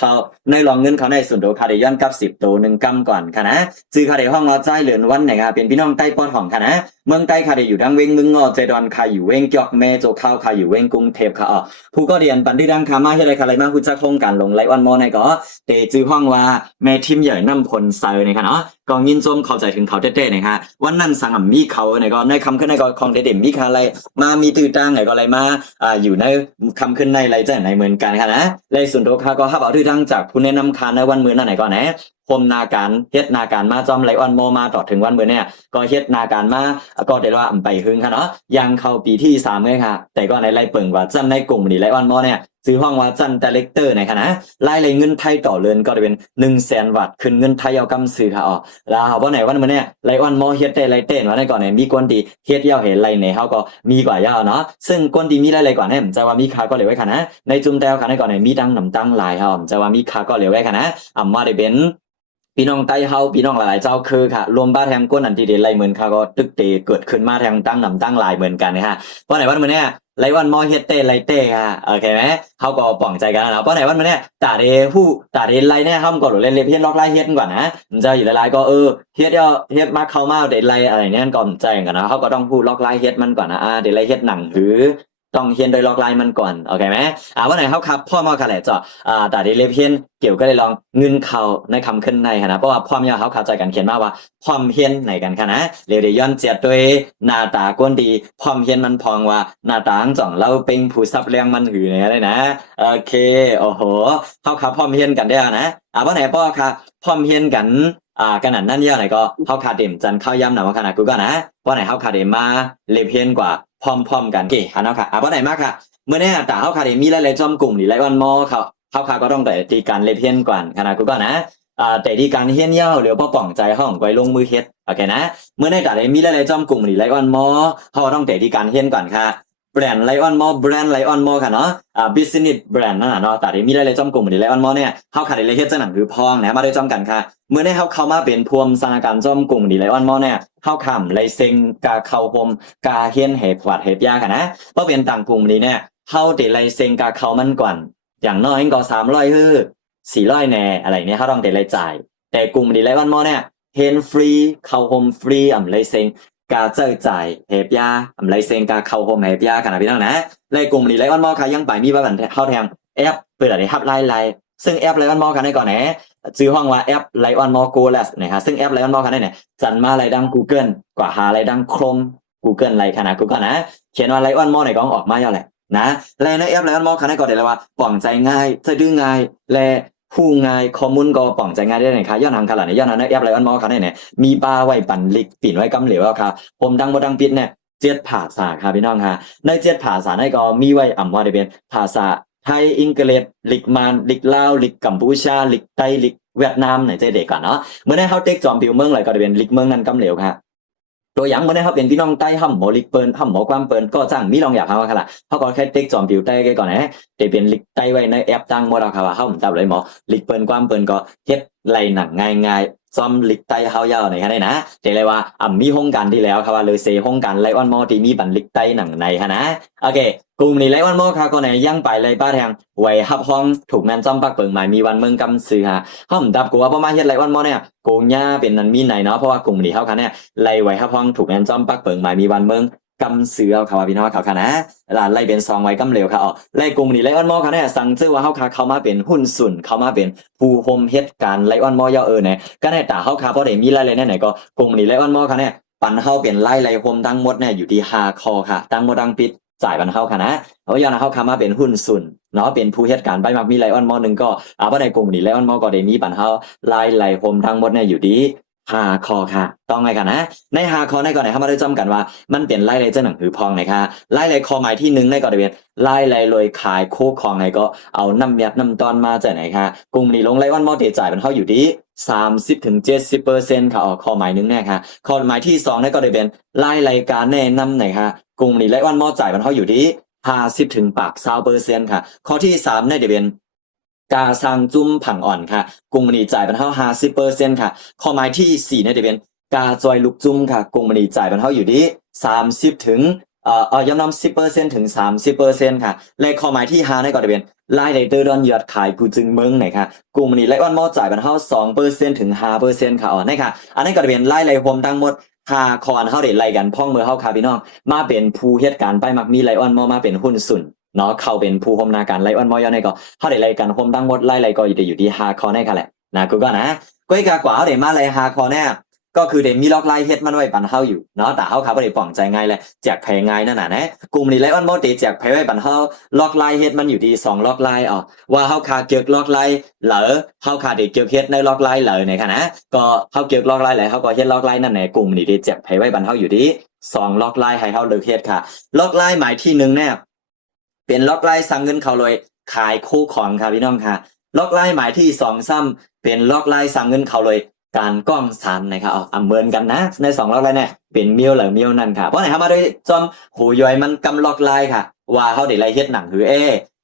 เขาในรองเงินเขาในส่วนตัวคาเดย้อนกับ10ตัว1กำก่อนค่ะนะซื้อคาเดห้องเราใจเหลือนวันไหนครับเป็นพี่น้องใต้ปอดของค่ะนะเมืองใต้คาเดอยู่ทางเวงมึงงอเจดอนคาอยู่เวงจอกแม่โจเข้าคาอยู่เวงกรุงเทพค่ะผู้ก็เรียนปันที่ดังคามาเฮ็ดอะไรคาอะไรมาผู้จักโครงการลงไลออนมอในก็เตจื้อห้องว่าแม่ทีมใหญ่นำพลเซอร์ในค่ะเนาะก็ยินจมเข้าใจถึงเขาเต้ๆนะคะวันนั้นสังมีเขาในก็ในคำขึ้นในก็ของเด็ดมีคาอะไรมามีตื้อตั้งไหนก็อะไรมาอยู่ในคำขึ้นในไรจะไหนเหมือนกันค่ะนะในส่วนตัวเขาก็ฮับเอาตื้อตั้งจากผู้แนะนำคาในวันมื้อนั้นไหนก็นะพมนาการเฮ็ดนาการมาจอมไลออนโมมาต่อถึงวันเมื่อเนี่ยก็เฮ็ดนาการมาก็ได้ว่าไปหึงค่ะเนาะยังเข้าปีที่3เลยค่ะแต่ก็ในไล่เปิงว่าจันในกลุ่มนี่ไลออนโมเนี่ยซื้อห้องว่าจันแต่เล็กเตอร์ในค่ะนะไล่เงินไทยต่อเรือนก็จะเป็น100,000 วัตต์ขึ้นเงินไทยเอากำซื้อค่ะแล้วว่าไหนวันเมื่อเนี่ยไลออนโมเฮ็ดได้ไลเต้นว่าในก่อนเนี่ยมีกวนดีเฮ็ดยาวเห็นไลในเฮาก็มีกว่ายาวเนาะซึ่งกวนดีมีอะไรก่อนเนี่ยผมจะว่ามีค่าก็เลยไว้ค่ะนะในจุ่มแต้วค่ะในก่อนเนี่ยมีตั้งนำตั้งหลายเฮาผมจะว่ามีค่าก็เลยไว้ค่ะนะว่าได้เป็นพี่น้องใต้เฮาพี่น้องหลายๆเจ้าคือค่ะรวมบ้านแทงก้นอันที่เดไลเหมือนค่ะก็ตึกเตเกิดขึ้นมาแทงตั้งนำตั้งหลายเหมือนกันนะฮะเพราะไหนวันมื้อเนี้ยไลวันมอเฮ็ดเต้ไลเต้ค่ะโอเคไหมเขาก็ป้องใจกันแล้วเพราะไหนวันมื้อเนี้ยตาเดไลเนี่ยเฮาก็เล่นเฮ็ดล็อกไลเฮ็ดก่อนนะมันจะอยู่หลายๆก็เฮ็ดมาเข้ามาเดไลอะไรเนี่ยก่อนใจกันนะเขาก็ต้องพูดล็อกไลเฮ็ดมันก่อนนะเดไลเฮ็ดหนังหรือต้องเฮียนโดยล็อกไลน์มันก่อนโอเคไหมวันไหนเขาครับพ่อมาค่ะแหละเจาะแต่ได้เรียบเฮียนเกี่ยวก็เลยลองเงินเขาในคำขึ้นในค่ะนะเพราะว่าความยาวเขาเข้าใจกันเขียนมาว่าความเฮียนไหนกันค่ะนะเรียวได้ย้อนเจียดด้วยหน้าตากวนดีความเฮียนมันพองว่าหน้าตาจ่องเราเป็นผู้ซับเลี้ยงมันหือเนี่ยเลยนะโอเคโอ้โหเขาครับความเฮียนกันได้นะวันไหนพ่อค่ะความเฮียนกันกันนั่นเยอะไหนก็เขาคาเดมจันเข้าย่ำหนาว่าขนาดกูก็นะวันไหนเขาคาเดมมาเรียบเฮียนกว่าพร้อมกันกี่ค่ะเนาะค่ะวันไหนมากค่ะเมื่อเนี่ยแต่เขาคาเดมีหลายๆจอมกลุ่มหรือหลายวันมอเขาคาก็ต้องแต่ตีการเรียบเฮียนก่อนขนาดกูก็นะแต่ที่การเฮียนเย่าหรือพ่อป่องใจห้องไว้ลงมือเฮ็ดโอเคนะเมื่อในแต่มีหลายๆจอมกลุ่มหรือหลายวันมอเขาต้องแต่ที่การเฮียนก่อนค่ะแบรนด์ไลออนมอค่ะเนาะบิสเนสแบรนด์นั่นน่ะเนาะแต่ที่มีหลายๆจอมกลุ่มหรือไลออนมอเนี่ยเขาขาดเลยเฮ็ดจังหนังคือพองนะมาได้จอมกันค่ะเมื่อได้เข้ามาเป็นพวมสถานการณ์จอมกลุ่มหรือไลออนมอเนี่ยเข้าคำไลเซ็งกาเข้าพมกาเฮียนเหตุวัดเหตุยาค่ะนะเพราะเป็นต่างกลุ่มนี้เนี่ยเข้าติไลเซ็งกาเข้ามันก่อนอย่างน้อยก็300ฮื้อ400แน่อะไรเนี่ยเขาต้องติไลจ่ายแต่กลุ่มนี้ไลออนมอเนี่ยเฮนฟรีเข้าโฮมฟรีไลเซ็งกาเจ้าจ่ายเหตุยาไลเซ็งกาเข้าโฮมเหตุยาค่ะนะพี่น้องนะในกลุ่มนี้ไลออนมอค่ะยังไปมีว่ามันเข้าแทงแอปเปิดอะไรครับไลซึ่งแอปไลออนมอค่ะในก่อนนะชื่อห้องว่าแอป Lion More Golas นะฮะซึ่งแอป Lion More คันนี้เนี่ยจันมาอะไรดัง Google กว่าหาอะไรดัง Chrome Google อะไรขนาด Google นะเขียนว่า Lion More ในก็ออกมาแล้วแหละนะและในแอป Lion More คันนี้ก็ได้เลยว่าป่องใจง่ายจะดื้อง่ายและผู้ง่ายข้อมูลก็ป่องใจง่ายได้ไหนคะย้อนทางขนาดนี้ย้อนในแอป Lion More คันนี้เนี่ยมีปลาไว้ปั่นลิกปิ่นไว้กำเหลวครับผมดังบ่ดังปิดเนี่ย7ภาษาครับพี่น้องฮะใน7ภาษาในก็มีไว้ว่าได้เป็นภาษาไทยอังกฤษลิกมานลิกลาวลิกกัมพูชาลิกไต้ลิกเวียดนามไหนใจเด็กก่อนเนาะเมื่อได้เขาเต็กจอมผิวเมืองอะไรก็จะเป็นลิกเมืองนั้นกำเหลวครับตัวอย่างเมื่อได้เขาเป็นพี่น้องใต้ห้ำหมอลิกเปิลห้ำหมอความเปิลก็จ้างมีลองอยากเขาค่ะล่ะเขาก็แค่เต็กจอมผิวใต้แกก่อนนะแต่เป็นลิกใต้ไว้ในแอปตั้งหมดเราค่ะว่าเขาผมจำเลยหมอลิกเปิลความเปิลก็เฮ็ดไรหนังง่ายๆซ้อมลิกใต้เฮาเยาไหนคะได้นะแต่เลยว่ามีห้องการที่แล้วครับว่าเลยเซห้องการไลออนมอที่มีบันลิกใต้หนังในฮะนะโอเคกลุ่มนี้ไลออนมอค่ะก็ไหนยังไปเลยป้าแทงไว้ฮับห้องถูกนั้นจอมปักเปิงหมายมีวันเมืองกำซื้อฮะเขาผมดับกูว่าประมาณเฮ็ดไลออนมอเนี่ยกูย่าเป็นนันมีไหนเนาะเพราะว่ากลุ่มนี้เขาค่ะเนี่ยไล่ไว้ฮับห้องถูกนั้นจอมปักเปิงหมายมีวันเมืองกำซื้อเอาค่ะว่าพี่น้องเขาค่ะนะไล่เป็นซองไว้กำเหลวค่ะไล่กลุ่มนี้ไลออนมอค่ะเนี่ยสั่งซื้อว่าเขาค่ะเข้ามาเป็นหุ้นส่วนเข้ามาเป็นผู้โฮมเฮ็ดการไลออนมอย่อเนี่ยก็ได้ตาเขาค่ะเพราะได้มีรายละเอียดไหนก็กลุ่มนี้ไลออนมอค่ะเนี่ยปันเฮาเป็นไล่โฮมทั้งหมดเนี่ยอยู่ที่5คอค่ะทั้งหมดทั้งปิดจ่ายปันเฮาค่ะนะเอาย้อนเฮาค่ะมาเป็นหุ้นส่วนเนาะเป็นผู้เฮ็ดการไปมักมีไลออนมอนึงก็เพราะในกลุ่มนี้ไลออนมอก็ได้มีปันเฮาไล่โฮมทั้งหมดเนี่ยอยู่ที่5คอค่ะต้องไงกันนะใน5คอในก่อนไหนเขามาได้จำกันว่ามันเป็นไล่เจ้าหนังหือพองนะคะไล่คอหมายที่1ในก็ได้เป็นไล่เลยขายโคของไหนก็เอาน้ำเมียดน้ำตอนมาจากไหนคะกลุ่มนี้ลงไลออนมอเตจ่ายมันเฮาอยู่ที่30-70%ค่ะข้อหมายนึงเนี่ยค่ะข้อหมายที่2นั่นก็ได้เป็นรายการแนะนำไหนค่ะกลุ่มนี้ไลออนมอจ่ายมันเฮาอยู่ที่50-20%ค่ะข้อที่3เนี่ยจะเป็นกาซังจุ้มผังอ่อนค่ะกลุ่มนี้จ่ายมันเฮา50%ค่ะข้อหมายที่4เนี่ยจะเป็นกาจอยลูกจุ้มค่ะกลุ่มนี้จ่ายมันเฮาอยู่ที่ ย้ำนำ10%ถึง30%ค่ะเลขข้อหมายที่5นี่ก็จะเป็นรายได้เตอร์ดอนยอดขายกูจึงเมืองไหนค่ะกลุ่มนี้ไลออนมอจ่ายเป็นเท่า2%ถึง5%ค่ะอ๋อนี่ค่ะอันนี้ก็จะเป็นรายได้รวมทั้งหมด5คอนเฮาได้ไล่กันพ่องมือเฮาค่ะพี่น้องมาเป็นผู้เฮ็ดการไปมักมีไลออนมอมาเป็นหุ้นส่วนเนาะเข้าเป็นผู้ร่วมนาการไลออนมอย่อนี่ก็เฮาได้ไล่กันรวมทั้งหมดไล่ก็อยู่ที่5คอนี่ค่ะแหละนะกูก็นะก็อีกกว่าเฮาได้มาไล่5คอเนี่ยก็คือได้มีล็อกไล่เฮ็ดมันไว้ปันเฮาอยู่เนาะแต่เฮาค่ะบ่ได้ป้องใจง่ายแหละแจกแพงง่ายนั่นน่ะนะกลุ่มนี้ไลออนมอได้แจกแพไว้ปันเฮาล็อกไล่เฮ็ดมันอยู่ที่2ล็อกไล่อ๋อว่าเฮาค่าเกี่ยวล็อกไล่เหลอเฮาค่าได้เกี่ยวเฮ็ดในล็อกไล่เหลอนี่ค่ะนะก็เฮาเกี่ยวล็อกไล่แล้วเฮาก็เฮ็ดล็อกไล่นั่นแหละกลุ่มนี้ได้แจกแพไว้ปันเฮาอยู่ที่2ล็อกไล่ให้เฮาเลิกเฮ็ดค่ะล็อกไล่หมายที่1เนี่ยเป็นล็อกไล่สั่งเงินเขาเลยขายคู่ของค่ะพี่น้องค่ะล็อกไล่หมายที่2ซ้ำเป็นล็อกไล่สั่งเงินเขาเลยการก้องสันนะครับเอาเหมือนกันนะใน2ล็อกไล่เนี่ยเป็นเมียวหรือเมียวนั่นค่ะเพราะไหนเฮามาด้วยจอมหูย่อยมันกำล็อกไล่ค่ะว่าเฮาได้ไล่เฮ็ดหนังหือ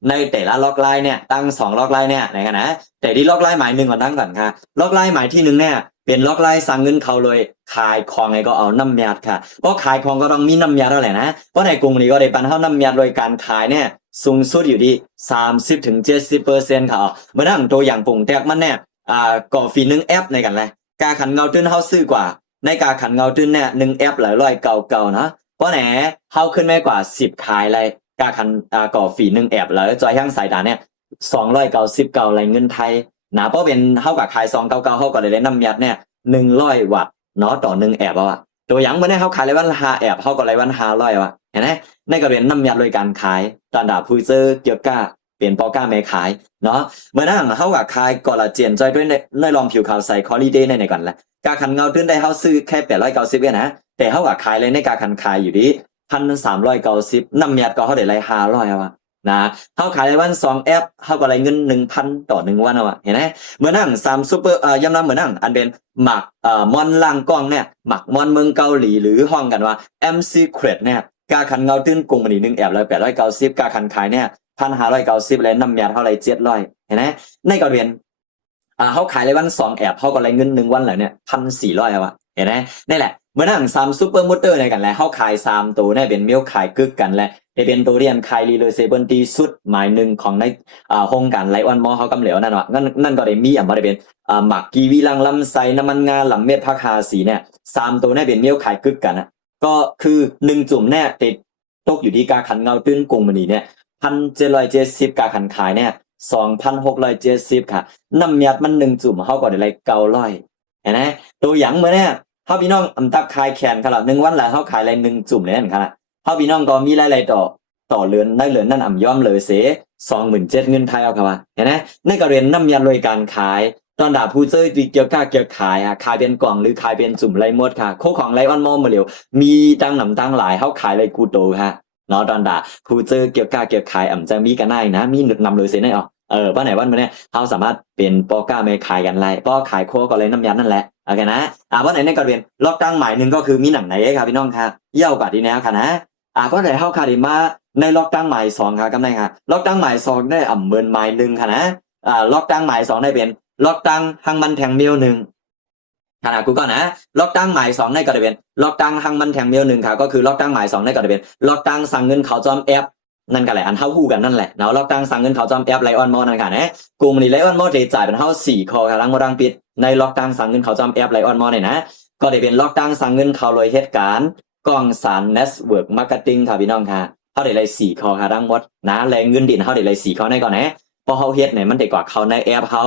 ในแต่ละล็อกไล่เนี่ยตั้ง2ล็อกไล่เนี่ยนะครับนะแต่ที่ล็อกไล่หมาย1ก่อนตั้งก่อนค่ะล็อกไล่หมายที่1เนี่ยเป็นล็อกไล่สั่งเงินเขาเลยขายของไงก็เอาน้ำยาดค่ะเพราะขายของก็ต้องมีน้ำยาดแล้วแหละนะเพราะในกรุงนี้ก็ได้ปันเฮาน้ำยาดโดยการขายเนี่ยสูงสุดอยู่ที่30ถึง70%ค่ะเมื่อนั่งตัวอย่างปุ่งแตกมันเนี่ยก่อฟรี1แอปในกันเลยกาขันเงาตื้นเฮาซื้อกว่าในกาขันเงาตื้นเนี่ย1แอปหลายร้อยเก่าๆนะเพราะแหนเฮาขึ้นไม่กว่า10ขายเลยกาขันก่อฟรี1แอปแล้วจอยทั้งสายตาเนี่ย299ไรเงินไทยนะเพราะเป็นเฮากับขาย299เฮาก็ได้น้ำยัดเนี่ย100วัตต์เนาะต่อ1แอปอ่ะตัวอย่างเมื่อนี้เฮาขายเลยวัน5แอปเฮาก็เลยวัน500ว่ะเห็นไหมในก็เป็นน้ำยัดโดยการขายตอนดาผู้ซื้อเกี่ยวกับเปลี่ยนปอก้าแม่ขายเนาะเมื่อนั้นเฮากับขายกอลลาเจนจอยด้วยในลองผิวขาวใส่คอลีเดย์ในก่อนแหละกาขันเงาตื้นได้เฮาซื้อแค่890นะแต่เฮากับขายเลยในกาขันขายอยู่ที่1,390น้ำยัดก็เฮาได้ไล่500ว่ะนะเฮาขายในวัน2แอปเฮาก็ได้เงิน 1,000 ต่อ1วันเอาเห็นไหมเมื่อนั้น3ซุปเปอร์ย้ำนำเหมือนนั้นอันเป็นหมักมอนล่างกล้องเนี่ยหมักมอนเมืองเกาหลีหรือห้องกันว่า M Secret เนี่ยกาขันเงาตื้นกรุงมันนี่1แอปแล้ว890กาขันขายเนี่ย1,590แล้วน้ำยาเท่าไหร่700เห็นไหมในก็เป็นเฮาขายในวัน2แอปเฮาก็ได้เงิน1วันแล้วเนี่ย1,400อ่ะเห็นไหมนี่แหละเมื่อนั้น3ซุปเปอร์มอเตอร์ในกันแล้วเฮาขาย3ตัวเนี่ยเป็นเมียวขายกึกกันและเป็นตัวเรียนขายรีเลเซเบิลที่สุดหมายหนึ่งของในโครงการไลออนมอเฮากำเหลวนั่นว่านั่นก็ได้มีบ่ได้เป็นหมักกีวีลังลำไส้น้ำมันงาลำเม็ดผักหาสีเนี่ย3ตัวเนี่ยเป็นเมียวขายกึกกันนะก็คือ1จุ่มเนี่ยติดตกอยู่ที่กาขันเงาตื้นกรุงมณีเนี่ย1,770กาขันขายเนี่ย2,670ค่ะน้ำยัดมัน1จุ่มเฮาก็ได้ไล่900เห็นไหมตัวอย่างมื้อเนี่ยเฮาพี่น้องอำตักขายแขนครับ1วันแล้วเฮาขายไล่1จุ่มเลยนั่นครับเฮาพี่น้องก็มีรายได้ต่อเรือนได้เรือนนั่นอ่ำย่อมเลยเส27,000เงินไทยเอาครับว่าเห็นไหมในก็เรียนน้ำยัดโดยการขายตอนดาผู้ซื้อเกี่ยวกับขายขายเป็นกล่องหรือขายเป็นจุ่มไรหมดค่ะโคของไลออนมอมื้อเหลียวมีตั้งหนำตั้งหลายเฮาขายเลยกูโตค่ะเนาะตอนดาผู้ซื้อเกี่ยวกับขายจะมีกันได้นะมีนำเลยเสได้อ๋อว่าไหนวันมื้อนี้เฮาสามารถเป็นปอก้าไม่ขายกันไรปอขายโคก็เลยน้ำยัดนั่นแหละโอเคนะว่าไหนในก็เรียนล็อกตั้งหมายนึงก็คือมีหนังไหนครับพี่น้องครับเย่ากว่าที่แนวค่ะนะก็ได้เฮาคาดิมาในล็อกตั้งหมาย2ครับกำไดค่ะล็อกตั้งหมาย2ได้เบิ่นหมาย1ค่ะนะล็อกตั้งหมาย2ได้เป็นล็อกตั้งหังมันแทงเมียว1ขนาดกูก่อนนะล็อกตั้งหมาย2ได้ก็ได้เป็นล็อกตั้งหังมันแทงเมียว1ค่ะก็คือล็อกตั้งหมาย2ได้ก็ได้เป็นล็อกตั้งสั่งเงินเขาจอมแอปนั่นก็แหละอันเฮาฮู้กันนั่นแหละเนาะล็อกตั้งสั่งเงินเขาจอมแอปไลออนมอนั่นค่ะนะกลุ่มนี้ไลออนมอได้จ่ายเป็นเฮา4ข้อค่ะลังบ่ดังปิดในล็อกตั้งสั่งเงินเขาจอมแอปไลออนมอเนี่ยนะก็ได้เป็นล็อกตั้งสั่งเงินเขาโดยเหตุการณ์กองสารเน็ตเวิร์กมาร์เก็ตติ้งค่ะพี่น้องค่ะเฮาได้ไล่4ข้อค่ะทั้งหมดนะแรงเงินดินเฮาได้ไล่4ข้อในก่อนนะพอเฮาเฮ็ดเนี่ยมันได้กว่าเขาในแอปเฮา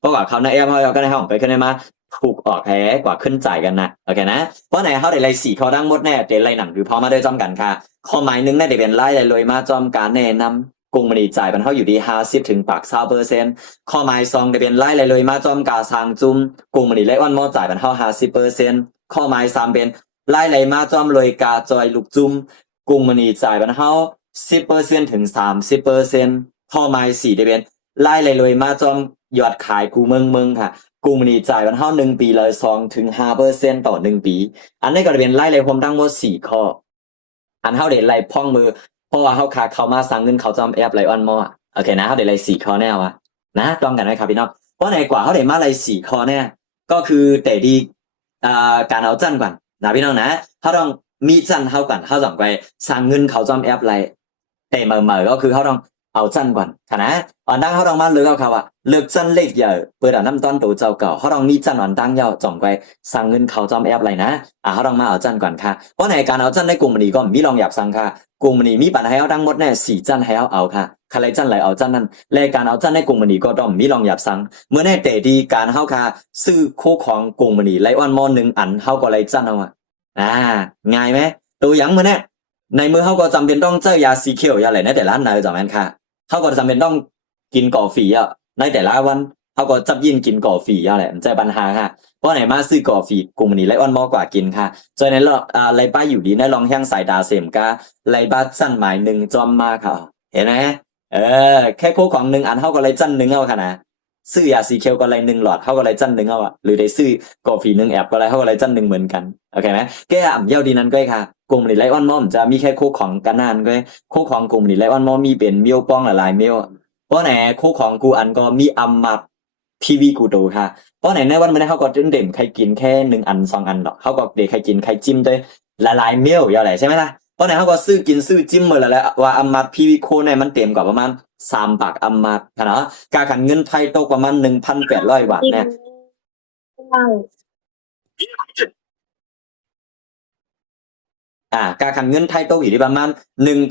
เพราะว่าเขาในแอปเฮาก็ได้เฮาไปขึ้นได้มาถูกออกแพ้กว่าขึ้นจ่ายกันนะโอเคนะเพราะไหนเฮาได้ไล่4ข้อทั้งหมดแน่แต่ไล่หนังคือพอมาได้จอมกันค่ะข้อหมายนึงได้เป็นไล่เลยมาจอมการแนะนำกรุงมณีจ่ายมันเฮาอยู่ที่50ถึงปัก20%ข้อหมาย2ได้เป็นไล่เลยมาจอมกาสร้างจุ่มกรุงมณีไลออนมอจ่ายมันเฮา50%ข้อหมาย3เป็นไล่เลยมาจอมเลยกาจอยลูกจุ่มกรุงมณีจ่ายมันเฮา10%ถึง30%ข้อหมาย4ได้เป็นไล่เลยมาจอมยอดขายกูเมืองค่ะกรุงมณีจ่ายมันเฮา1ปีเลย2ถึง5%ต่อ1ปีอันนี้ก็จะเป็นไล่เลยผมทั้งหมด4ข้ออันเฮาได้ไล่พ่องมือเพราะว่าเฮาขาเขามาสั่งเงินเขาจอมแอปไลออนมอโอเคนะเฮาได้ไล่4ข้อแน่วะนะต้องกันไหมครับพี่น้องเพราะในกว่าเฮาได้มาไล่4ข้อแน่ก็คือแต่ดีการเอาจั่นก่อนนะพี่น้องนะเฮาต้อง มีจันเท่ากันเขาต้องไปสั่งเงินเขาจอมแอปอะไรแต่เหม่อก็คือเขาต้องเอาจันก่อนค่ะนะอ่อนตั้งเขาต้องมาเลือกเขาว่าเลือกจันเล็กใหญ่เปิดน้ำต้นตัวเจ้าเก่าเขาต้องมีจันอ่อนตั้งยาวจ่องไปสั่งเงินเขาจอมแอปอะไรนะเขาต้องมาเอาจันก่อนค่ะเพราะในการเอาจันในกลุ่มนี้ก็มีลองอยากสั่งค่ะกลุ่มนี้มีปัญหาให้เอาทั้งหมดเนี่ย4จันให้เอาค่ะใครจันไหลเอาจันนั้นและการเอาจันในกลุ่มนี้ก็ต้องมีลองอยากสั่งเมื่อในแต่ดีการเฮาค่ะซื้อโคของกลุ่มนี้ไลออนมอ1อันเฮาก็ไลจันเอาง่ายไหมตัวอย่างเมื่อเนี่ยในมือเขาก็จำเป็นต้องเจอยาสีเขียวยาอะไรในแต่ละเนยจอมแม่นค่ะเขาก็จำเป็นต้องกินกาแฟในแต่ละวันเขาก็จับยินกินกาแฟอะไรมันจะปัญหาค่ะเพราะไหนมาซื้อกาแฟกลุ่มนี้ไลออนมอกว่ากินค่ะจนในไลป้าอยู่ดีในลองแห้งสายตาเสมกาไลป้าสั้นหมาย1จอมมาค่ะเห็นไหมแค่โคของ1อันเขาก็ไลจัน1เอาค่ะนะซื้อยาสีเขียวก็ไล1หลอดเขาก็ไลจัน1เอาหรือได้ซื้อกาแฟ1แอบก็ไลเขาก็ไลจัน1เหมือนกันโอเคไหมแกอ่ำเย้าดีนั้นก็ค่ะกลุ่มนี้ไลออนมอมจะมีแค่โคของกันนานก็โคของกลุ่มนี้ไลออนมอมมีเป็นเมียวป้องหลายๆเมียวเพราะไหนโคของกูอันก็มีอัมมัดพีวีกูโตค่ะเพราะไหนในวันนี้เขาก็เด่นใครกินแค่1อัน2อันหรอกเขาก็เด็กใครกินใครจิ้มด้วยหลายๆเมียวอย่างไรใช่ไหมล่ะเพราะไหนเขาก็ซื้อกินซื้อจิ้มหมดแล้วว่าอัมมัดพีวีโคเนี่ยมันเต็มกว่าประมาณ3 ปากอัมมัดค่ะเนาะกาขันเงินไทยตกประมาณ 1,800 บาทเนี่ยการขันเงินไทยตกอยู่ที่ประมาณ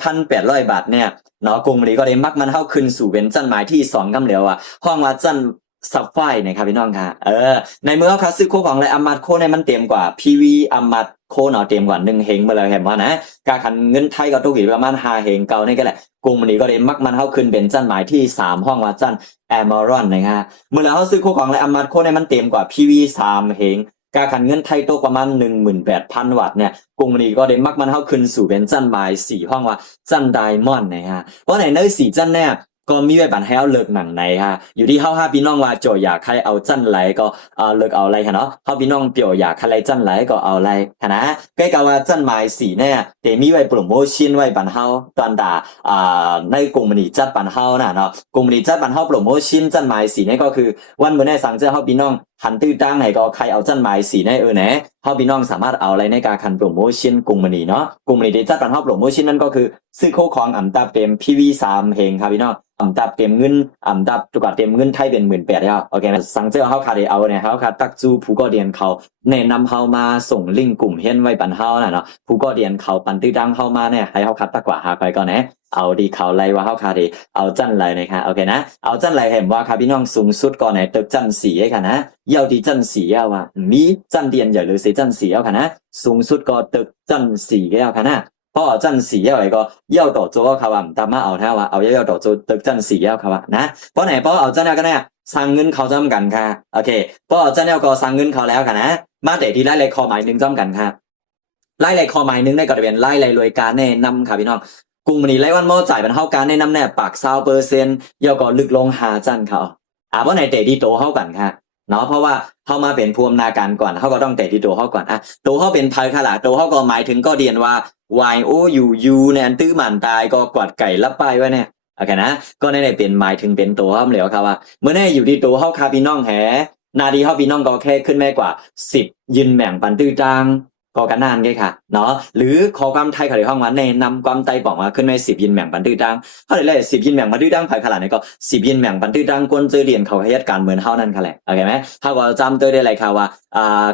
1,800 บาทเนี่ยเนาะกรุงนี้ก็ได้มักมันเข้าขึ้นสู่เป็นจันหมายที่2กำเหลียวห้องว่าจันซับไฟนะครับพี่น้องค่ะในเมื่อเขาซื้อโคของอะไรอามัดโคในมันเต็มกว่า PV อามัดโคเนาะเต็มกว่า1เฮงมาเลยเห็นว่านะการขันเงินไทยก็ตกอยู่ประมาณ5เฮงเก่านี่ก็แหละกรุงนี้ก็ได้มักมันเข้าขึ้นเป็นจันหมายที่3ห้องว่าจันแอมารอนนะครับเมื่อเขาซื้อโคของอะไรอามัดโคในมันเต็มกว่า PV 3เฮงการขันเงินไทยตกประมาณ 18,000 วัตต์เนี่ยกรุงนี้ก็ได้มักมันเข้าขึ้นสู่เป็นจันหมาย4ห้องว่าจันไดมอนด์นะฮะเพราะใน4จันเนี่ยก็มีไว้บันให้เอาเลิกหนังในฮะอยู่ที่เฮาพี่น้องว่าโจอยากใครเอาจันไหลก็เลิกเอาอะไรค่ะเนาะเฮาพี่น้องเปียวอยากใครจันไหลก็เอาอะไรค่ะนะใกล้กับว่าจันหมาย4เนี่ยแต่มีไว้โปรโมชั่นไว้บันเฮาตอนดาในกลุ่มนี้จัดบันเฮาน่ะเนาะกลุ่มนี้จัดบันเฮาโปรโมชั่นจันหมาย4เนี่ยก็คือวันมื้อนี้สั่งเจอเฮาพี่น้องหันตื้อตั้งไหนก็ใครเอาจันหมาย4เนี่ยนะเฮาพี่น้องสามารถเอาอะไรในการคันโปรโมชั่นกลุ่มนี้เนาะกลุ่มนี้ที่จัดบันเฮาโปรโมชั่นนั่นก็คือซื้อโคของอำตาเต็ม PV3 เฮงครับพี่น้องอำดับเต็มเงินอำดับตุกเต็มเงินไทยเป็น18,000แล้วโอเคไหมสั่งเจอเขาคาได้เอาเนี่ยเขาคาตักจูผู้ก็เดียนเขาแนะนำเขามาส่งลิงก์กลุ่มเฮียนไว้ปันเฮาน่ะเนาะผู้ก็เดียนเขาปันตื้อดังเข้ามาเนี่ยให้เขาคัดตักกว่าหาไปก่อนนะเอาดีเขาไล่ว่าเขาคาได้เอาจันไรนะคะโอเคนะเอาจันไรเห็นว่าครับพี่น้องสูงสุดก่อนไหนตึกจันสีค่ะนะเยาดีจันสีว่ามีจันเดียนใหญ่หรือเสจันสีค่ะนะสูงสุดก็ตึกจันสีค่ะนะเพราะจันสี一個要度做เขาว่าตามมาเอาแท้ว่าเอา要度做ตึกจันสีเขาว่านะเพราะไหนเพราะเอาจันก็เนี่ยสั่งเงินเขาจำกันค่ะโอเคเพราะเอาจันก็สั่งเงินเขาแล้วค่ะนะมาแต่ที่ไล่เลยคอหมายหนึ่งจำกันค่ะไล่เลยคอหมายหนึ่งในก็จะเป็นไล่เลยรวยการแนะนำค่ะพี่น้องกรุงนี้ไล่วันโมจ่ายเป็นเท่าการแนะนำแน่ปาก20%ยาก็ลึกลงหาจันเขาเพราะไหนแต่ที่โตเท่ากันค่ะเนาะเพราะว่าเข้ามาเป็นผู้อำนาจการก่อนเขาก็ต้องแต่ที่ตัวเขาก่อนตัวเขาเป็นไทยค่ะล่ะตัวเขาก็หมายถึงก็เรียนว่า YOU เนี่ยตื้อหมันตายก็กวาดไก่รับไปไว้เนี่ยโอเคนะก็ในเป็นหมายถึงเป็นตัวเขาเหลียวครับว่าเมื่อแน่อยู่ที่ตัวเขาคาพี่น้องแหนาดีเขาพี่น้องก็แค่ขึ้นแม่กว่า10ยินแม่งปันตื้อจางก็กันนานไงค่ะเนาะหรือขอความไทยเขาเลยห้องว่าแนะนำความไตบอกว่าขึ้นแม่10ยินแม่งปันตื้อจางเขาเลย10ยินแม่งปันตื้อจางไผ่ขนาดนี้ก็10ยินแม่งปันตื้อจางกวนเจอเรียนเขาเหตุการณ์เหมือนเฮานั่นค่ะแหละโอเคไหมเขาก็จำตัวได้เลยค่ะว่า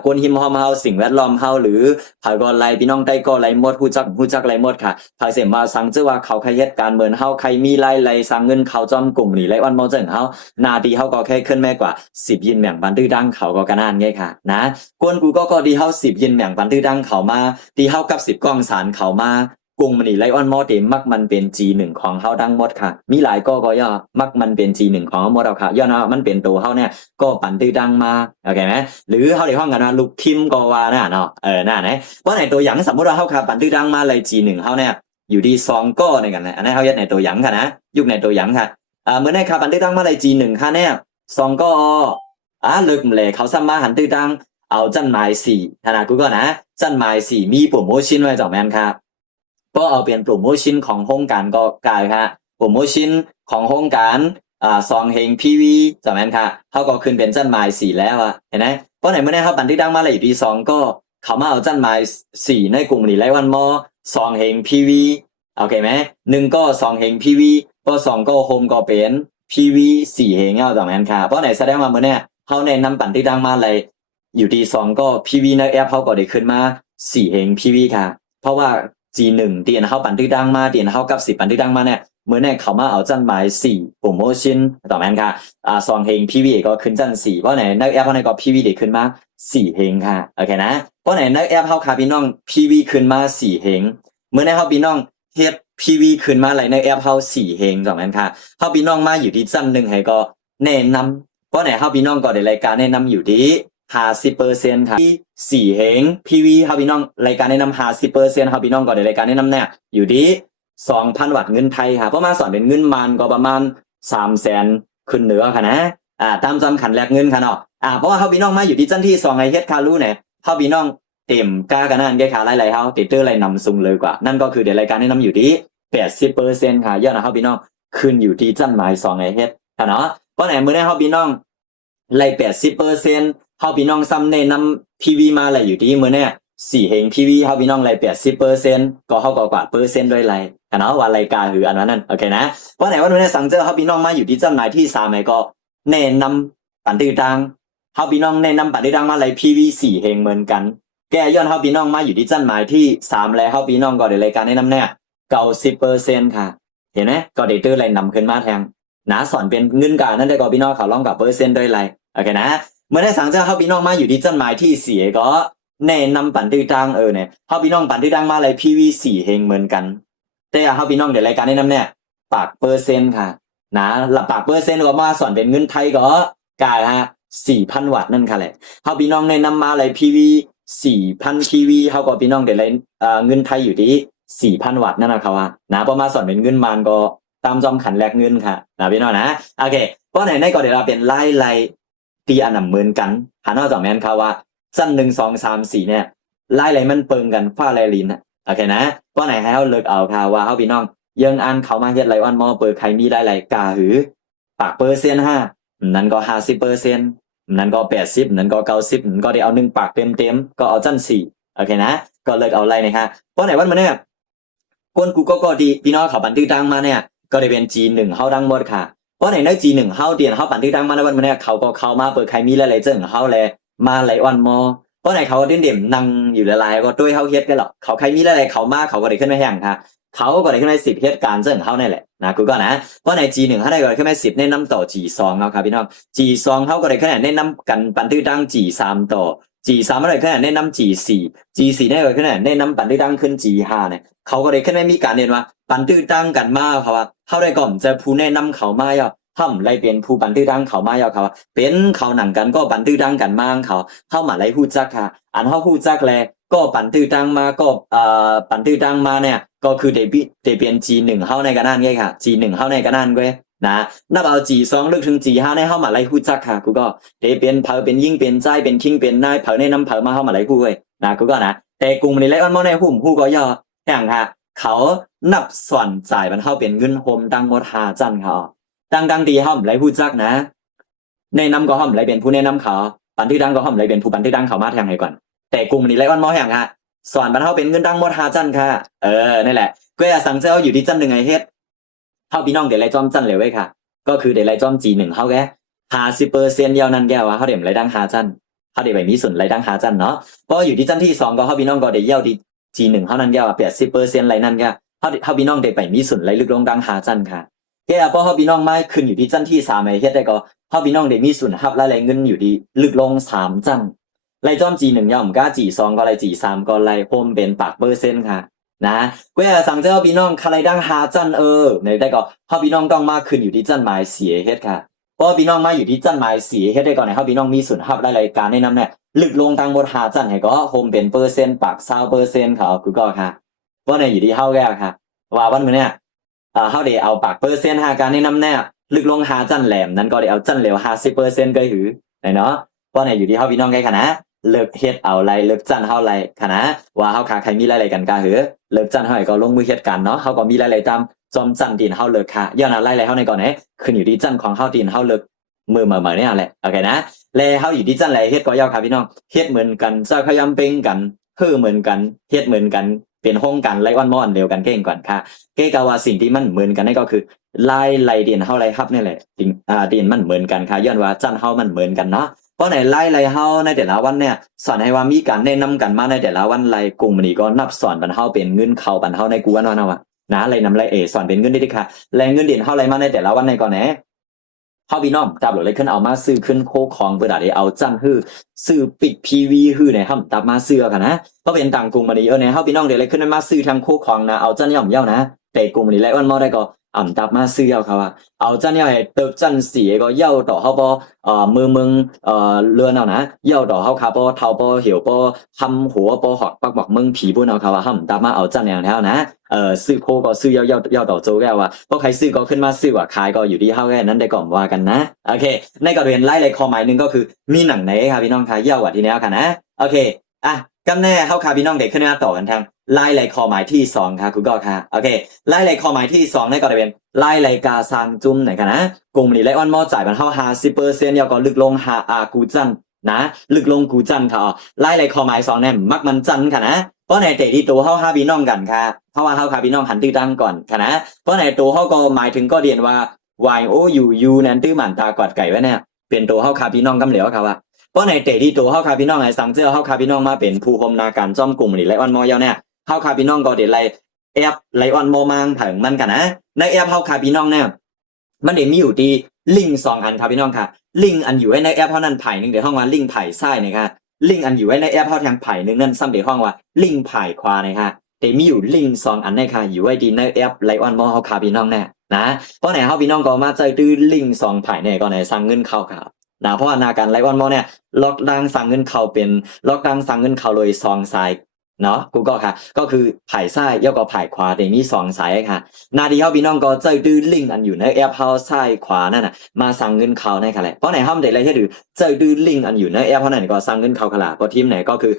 กวนหิมหอมเฮาสิ่งแวดล้อมเฮาหรือไผ่ก็ไล่พี่น้องไตก็ไล่หมดฮู้จักไล่หมดค่ะไผ่เสมาสังเจอว่าเขาเหตุการณ์เหมือนเฮาใครมีไล่สั่งเงินเขาจอมกลุ่มนี่ไล่วันมอเจิงเฮานาดีเฮาก็แค่ขึ้นแม่กว่า10ยินแม่งปันตื้อจางเขาก็กันนานไงค่ะนะกวนกูก็ดีเฮา10ยินแม่งปันตื้อจางเขามาตีเฮากับ10กล้องสารเขามากรุงมันนี่ไลออนมอเต็มมักมันเป็น G1 ของเฮาดังหมดค่ะมีหลายก็ย่อมักมันเป็น G1 ของเฮาหมดเอาค่ะย่อนะมันเป็นตัวเฮาเนี่ยก็ปั่นตื้อดังมาโอเคไหมหรือเฮาได้ห้องกันว่าลูกทิมก็ว่าน่ะเนาะน่ะนะเพราะในตัวอย่างสมมุติว่าเฮาค่ะปั่นตื้อดังมาเลย G1 เฮาเนี่ยอยู่ที่2ก็ในกันนะอันนี้เฮายัดในตัวอย่างค่ะนะยุคในตัวอย่างค่ะเมื่อในค่ะปั่นตื้อดังมาเลย G1 ค่ะเนี่ย2ก็ลึกเลยเขาซ้ำมาหันตื้อดังเอาจันหมาย4ขนาดกูก็นะจันหมาย4มีโปรโมชั่นไว้จ่อแม่นครับก็เอาเป็นโปรโมชั่นของโครงการก็กลายครับโปรโมชั่นของโครงการซองเฮงพีวีจ่อแม่นครับเขาก็ขึ้นเป็นจันหมาย4แล้วเห็นไหมเพราะไหนเมื่อนี้เขาปั่นที่ดังมาเลยอยู่ที่2ก็ เขามาเอาจันหมาย4ในกลุ่มนี้ไล่วันมอ2เฮง PV โอเคไหม1ก็2เฮง PV ก็2ก็โฮมก็เป็น PV 4เฮงเอาจากนั้นค่ะเพราะไหนแสดงว่ามื้อเนี้ยเฮาแนะนำปั่นที่ดังมาเลยอยู่ที่2ก็ PV ในแอปเฮาก็ได้ขึ้นมา4เฮง PV ค่ะเพราะว่า G1 เตียนเฮาปั่นที่ดังมาเตียนเฮากับ10ปั่นที่ดังมาเนี่ยมื้อเนี้ยเขามาเอาจันหมาย4โปรโมชั่นต่อนั้นค่ะ2เฮง PV ก็ขึ้นจัน4เพราะไหนในแอปเฮาเนี่ยก็ PV ได้ขึ้นมา4เฮงค่ะโอเคนะเพราะไหนในแอปเฮาค่ะพี่น้อง PV ขึ้นมา4เฮงมื้อนี้เฮาพี่น้องเฮ็ด PV ขึ้นมาไหลในแอปเฮา4เฮงต่อนั้นค่ะเฮาพี่น้องมาอยู่ที่จัน1ให้ก็แนะนำเพราะไหนเฮาพี่น้องก็ได้รายการแนะนำอยู่ที่50%ค่ะที่4เฮง PV เฮาพี่น้องรายการแนะนำ50%เฮาพี่น้องก็ได้รายการแนะนำเนี่ยอยู่ที่ 2,000 วัตต์เงินไทยค่ะเพราะมาสอนเป็นเงินมันก็ประมาณ 300,000 ขึ้นเหนือค่ะนะตามจำขันแลกเงินค่ะเนาะเพราะว่าเฮาพี่น้องมาอยู่ที่จันที่2ให้เฮ็ดคารู้เนี่ยเฮาพี่น้องเต็มกากันนั่นแก้ขาหลายๆเฮาติดเตอร์ไรนำซุงเลยกว่านั่นก็คือเดี๋ยวรายการแนะนำอยู่ที่ 80% ค่ะยอดนะเฮาพี่น้องขึ้นอยู่ที่จันหมาย2ให้เฮ็ดค่ะเนาะเพราะไหนมื้อนี้เฮาพี่น้องไล่ 80% เฮาพี่น้องซ้ำแนะนำ PV มาไล่อยู่ที่มื้อนี้4เฮง PV เฮาพี่น้องไล่ 80% ก็เฮาก็กว่าเปอร์เซ็นต์ด้วยไล่ค่ะเนาะว่ารายการคืออันนั้นโอเคนะเพราะไหนว่ามื้อนี้สังเจอเฮาพี่น้องมาอยู่ที่จันหมายที่3ให้ก็แนะนำปั่นตื้อตังเฮาพี่น้องแนะนำปั่นตื้อตังมาไล่ PV 4เฮงเหมือนกันแกย้อนเฮาพี่น้องมาอยู่ที่จันหมายที่3แล้วเฮาพี่น้องก็ได้รายการแนะนำเนี่ย 90% ค่ะเห็นไหมก็ได้ตื้อไล่นำขึ้นมาแทงนะสอนเป็นเงินกานั่นได้ก็พี่น้องเขาลองกับเปอร์เซ็นต์ด้วยไล่โอเคนะเมื่อได้สังเจอเฮาพี่น้องมาอยู่ที่จันหมายที่4ก็แนะนำปั่นตื้อตังเนี่ยเฮาพี่น้องปั่นตื้อตังมาไล่ PV 4เฮงเหมือนกันแต่เฮาพี่น้องได้รายการแนะนำเนี่ยปากเปอร์เซ็นต์ค่ะนะหลับปากเปอร์เซ็นต์ก็มาสอนเป็นเงินไทยก็กลายฮะ 4,000 วัตต์นั่นค่ะแหละเฮาพี่น้องแนะนำมาไล่ PV 4,000 PV เฮาก็พี่น้องได้ไล่เงินไทยอยู่ที่ 4,000 วัตต์นั่นนะครับว่านะพอมาสอนเป็นเงินมันก็ตามจอมขันแลกเงินค่ะนะพี่น้องนะโอเคเพราะไหนในก็เดี๋ยวเราเป็นไล่ตีอันนำเหมือนกันหันนอกจากแม่นค่ะว่าสั้น1 2 3 4เนี่ยไล่มันเปิงกันฟ้าไล่ลิ้นนะโอเคนะเพราะไหนให้เฮาเลิกเอาค่ะว่าเฮาพี่น้องยังอันเขามาเฮ็ดไลออนมอเปิดใครมีไล่กาหือปากเปอร์เซ็นต์5นั้นก็ 50%นั้นก็80นั้นก็90นั้นก็ได้เอา1ปากเต็มๆก็เอาจั่น4โอเคนะก็เลิกเอาไล่นะคะเพราะไหนวันมื้อนี้คนกูก็ดีพี่น้องเขาบันทึกดังมาเนี่ยก็ได้เป็น G1 เฮาดังหมดค่ะเพราะไหนใน G1 เฮาเตียนเฮาบันทึกดังมาในวันมื้อนี้เขาก็เข้ามาเปิดใครมีหลายๆเจิ้งเฮาแลมาไลออนมอเพราะไหนเขาเด่นๆนั่งอยู่หลายๆก็ด้วยเฮาเฮ็ดกันหรอกเขาใครมีหลายๆเขามาเขาก็ได้ขึ้นมาแห่งค่ะเขาก็ได้ขึ้นมา10เฮ็ดการเจิ้งเฮานั่นแหละนะกูก็นะเพราะใน G1 เฮาได้ก็ขึ้นมา10แนะนำต่อ G2 เอาครับพี่น้อง G2 เฮาก็ได้ขนาดแนะนำกันบันทึกดัง G3 ต่อ G3 อะไรขนาดแนะนำ G4 G4 ได้ก็ขนาดแนะนำบันทึกดังขึ้น G5 เนี่ยเขาก็ได้ขึ้นมามีการเรียนว่าบันทึกดังกันมาเขาว่าเฮาได้ก่อนจะผู้แนะนำเขามาย่อทำไรเป็นผู้บันทึกดังเขามาย่อเขาว่าเป็นเขาหนังกันก็บันทึกดังกันมาเขาเข้ามาไรฮู้จักค่ะอันเฮาฮู้จักแลก็บันทึกดังมาก็บันทึกดังมาเนี่ยก็คือได้เป็น G1 เฮาในกันนั่นไงค่ะ G1 เฮาในกันนั่นเว้ยนะนับเอา G2 ลึกถึง G5 ในเฮามาไรฮู้จักค่ะกูก็ได้เป็นเผอเป็นยิ่งเป็นใจเป็นคิงเป็นนายเผอแนะนำเผอมาเฮามาไรฮู้เว้ยนะกูก็นะแต่กลุ่มนี้ไลออนมอในหุ่มฮู้ก็ย่ออย่างค่ะเขานับส่วนจ่ายมันเฮาเป็นเงินโฮมดังหมด5จันเขาดังดีเฮาไรฮู้จักนะแนะนำก็เฮาไรเป็นผู้แนะนำเขาบันทึกดังก็เฮาไรเป็นผู้บันทึกดังเขามาแทงให้ก่อนแต่กลุ่มนี้ไลออนมอแห่งค่ะสอนมันเฮาเป็นเงินดังหมด5จันค่ะนั่นแหละก็อย่าสังเจ้าอยู่ที่จัน1ไงเฮ็ดเฮาพี่น้องเดี๋ยวไล่จอมจันเลยเว้ยค่ะก็คือเดี๋ยวไล่จอม G1 เฮาแก 50% ยาวนั้นแกว่าเฮาเดี๋ยวไล่ดัง5จันเฮาได้ไปมีส่วนไล่ดัง5จันเนาะเพราะอยู่ที่จันที่2ก็เฮาพี่น้องก็ได้ยาวที่ G1 เฮานั้นแกว่า 80% ไล่นั้นแกเฮาพี่น้องได้ไปมีส่วนไล่ลึกลงดัง5จันค่ะแกพอเฮาพี่น้องมาขึ้นอยู่ที่จันที่3ไอ้เฮ็ดได้ก็เฮาพี่น้องได้มีส่วนรับรายเงินอยู่ที่ลึกลง3จันไล่จอม G1 ย่อมก็ G2 ก็ไล่ G3 ก็ไล่โฮมเป็นปากเปอร์เซ็นต์ค่ะนะก็อย่าสั่งเจ้าพี่น้องใครดัง5จันในได้ก็เฮาพี่น้องต้องมาขึ้นอยู่ที่จันหมาย4เฮ็ดค่ะเพราะพี่น้องมาอยู่ที่จันหมาย4เฮ็ดได้ก่อนให้เฮาพี่น้องมีส่วนรับรายการแนะนำเนี่ยลึกลงทางหมด5จันให้ก็โฮมเป็นเปอร์เซ็นต์ปาก20%เขาคือก็ค่ะเพราะในอยู่ที่เฮาแกค่ะว่าวันมื้อเนี่ยเฮาได้เอาปากเปอร์เซ็นต์5การแนะนำเนี่ยลึกลง5จันแหลมนั้นก็ได้เอาจันเหลว 50% ก็หือเนาะเพราะในอยู่ที่เฮาพี่น้องแกค่ะนะเลิกเฮ็ดเอาไรเลิกจันเฮาไรค่ะนะว่าเฮาค่ะใครมีรายกันกาหือเลิกจันเฮาก็ลงมือเฮ็ดกันเนาะเฮาก็มีรายตามจอมจันตีนเฮาเลิกค่ะย้อนอะไรเฮาในก่อนไหนขึ้นอยู่ที่จันของเฮาตีนเฮาเลิกมือเนี่ยแหละโอเคนะ และเฮาอยู่ที่จันไรเฮ็ดก็ยาวค่ะพี่น้องเฮ็ดเหมือนกันจะพยายามเป็นกันคือเหมือนกันเฮ็ดเหมือนกันเป็นห้องกันไล่วันมอนเดียวกันเก่งก่อนค่ะเก้กาว่าสิ่งที่มันเหมือนกันนั่นก็คือไล่เดียนเฮาไล่ครับนี่แหละจริงเดียนมันเหมือนกันค่ะย้อนว่าจันเฮามันเหมือนกันเนาะเพราะในไล่เฮาในแต่ละวันเนี่ยสอนให้ว่ามีการแนะนำกันมาในแต่ละวันไล่กลุ่มนี้ก็นับสอนบรรเฮาเป็นเงินเข้าบรรเฮาในกูว่าว่านะไล่นำไล่สอนเป็นเงินได้ดิค่ะและเงินเดือนเฮาไล่มาในแต่ละวันในก่อนแหนเฮาพี่น้องจับเลยขึ้นเอามาซื้อขึ้นโคของเปิดได้เอาจันฮื้อซื้อปิก PV ฮื้อในห้ำตับมาซื้อค่ะนะเพราะเป็นต่างกลุ่มมาดีเนี่ยเฮาพี่น้องเดี๋ยวเลยขึ้นมาซื้อทางโคของนะเอาจันย่อมเย้านะแต่กลุ่มนี้ไล่วันมอได้ก็ตับมาซื้อเอาค่ะว่าเอาจันย่อให้เติบจันสีก็เย้าต่อเฮาบ่มือมึงเรือนเอานะเย้าต่อเฮาค่ะบ่เฒ่าบ่เหี่ยวบ่คำหัวบ่หอกปักบอกมึงผีพุ่นเอาค่ะว่าห้ำตับมาเอาจันอย่างแล้วนะซื้อโคก็ซื้อเย้าต่อโจแก้วว่าเพราะใครซื้อก็ขึ้นมาซื้อว่าขายก็อยู่ที่เฮาแค่นั้นได้ก่อนว่ากันนะโอเคในกระเรียนไล่เลยข้อหมายนึงก็คือมีหนังไหนค่ะพี่น้องค่ะเย้าว่าทีนี้ค่ะนะโอเคกำแน่เฮาค่ะพี่น้องเด็กขึ้นมาต่อกันทางไล่เลยข้อหมายที่2ค่ะคุณก็ค่ะโอเคไล่เลยข้อหมายที่2ในกระเรียนไล่เลยกาซังจุ่มไหนค่ะนะกลุ่มนี้ไล่ออนมอจ่ายมันเฮา 50% ยาวก็ลึกลงกูจันนะลึกลงกูจันค่ะไล่เลยข้อหมาย2เนี่ยมักมันจันค่ะนะเพราะในเตะที่ตัวเฮาหาพี่น้องกันค่ะเพราะว่าเฮาค่ะพี่น้องหันตื้อตั้งก่อนค่ะนะเพราะในตัวเฮาก็หมายถึงก็เรียนว่า YOU นั่นตื้อหมันตากอดไก่ไว้เนี่ยเป็นตัวเฮาค่ะพี่น้องกำเหลียวค่ะว่าเพราะในเตะที่ตัวเฮาค่ะพี่น้องไอ้สังเจ้าเฮาค่ะพี่น้องมาเป็นผู้คมนาการจ้อมกลุ่มนี่ไลออนมอยาวเนี่ยเฮาค่ะพี่น้องก็เดี๋ยวไล่แอปไลออนมอมังถึงมันกันนะในแอปเฮาค่ะพี่น้องเนี่ยมันเดี๋ยวมีอยู่ที่ลิงก์2อันครับพี่น้องค่ะลิงก์อันอยู่ในแอปเท่านั้นไผ่นึงเดี๋ยวห้องว่าลิงก์ไผ่ซ้ายนะคะลิงก์อันอยู่ในแอปเท่าทางไผ่นึงนั่นซ้ำเดี๋ยวห้องว่าลิงก์ไผ่ขวานะคะแต่มีอยู่ลิงก์2อันนะคะอยู่ไว้ดีในแอปไลออนมอเฮาค่ะพี่น้องแน่นะเพราะไหนเฮาพี่น้องก็มาใจตื้อลิงก์2ไผ่เนี่ยก็ไหนสั่งเงินเข้าค่ะนะเพราะว่านาการไลออนมอเนี่ยล็อกดังสั่งเงินเข้าเป็นล็อกดังสั่งเงินเข้าเลย2สายเนาะกูก็ค่ะก็คือไผ่ซ้ายแล้วก็ไผ่ขวาแต่มี2สายค่ะนาดีเฮาพี่น้องก็ใจตื้อลิงก์อันอยู่ในแอปเฮาซ้ายขวานั่นน่ะมาสั่งเงินเข้าในค่ะแหละเพราะไหนเฮาได้เลยเฮ็ดหรือใจตื้อลิงก์อันอยู่ในแอปเฮานั่นก็สั่งเงินเข้าค่ะล่ะก็ทีมไหนก็คื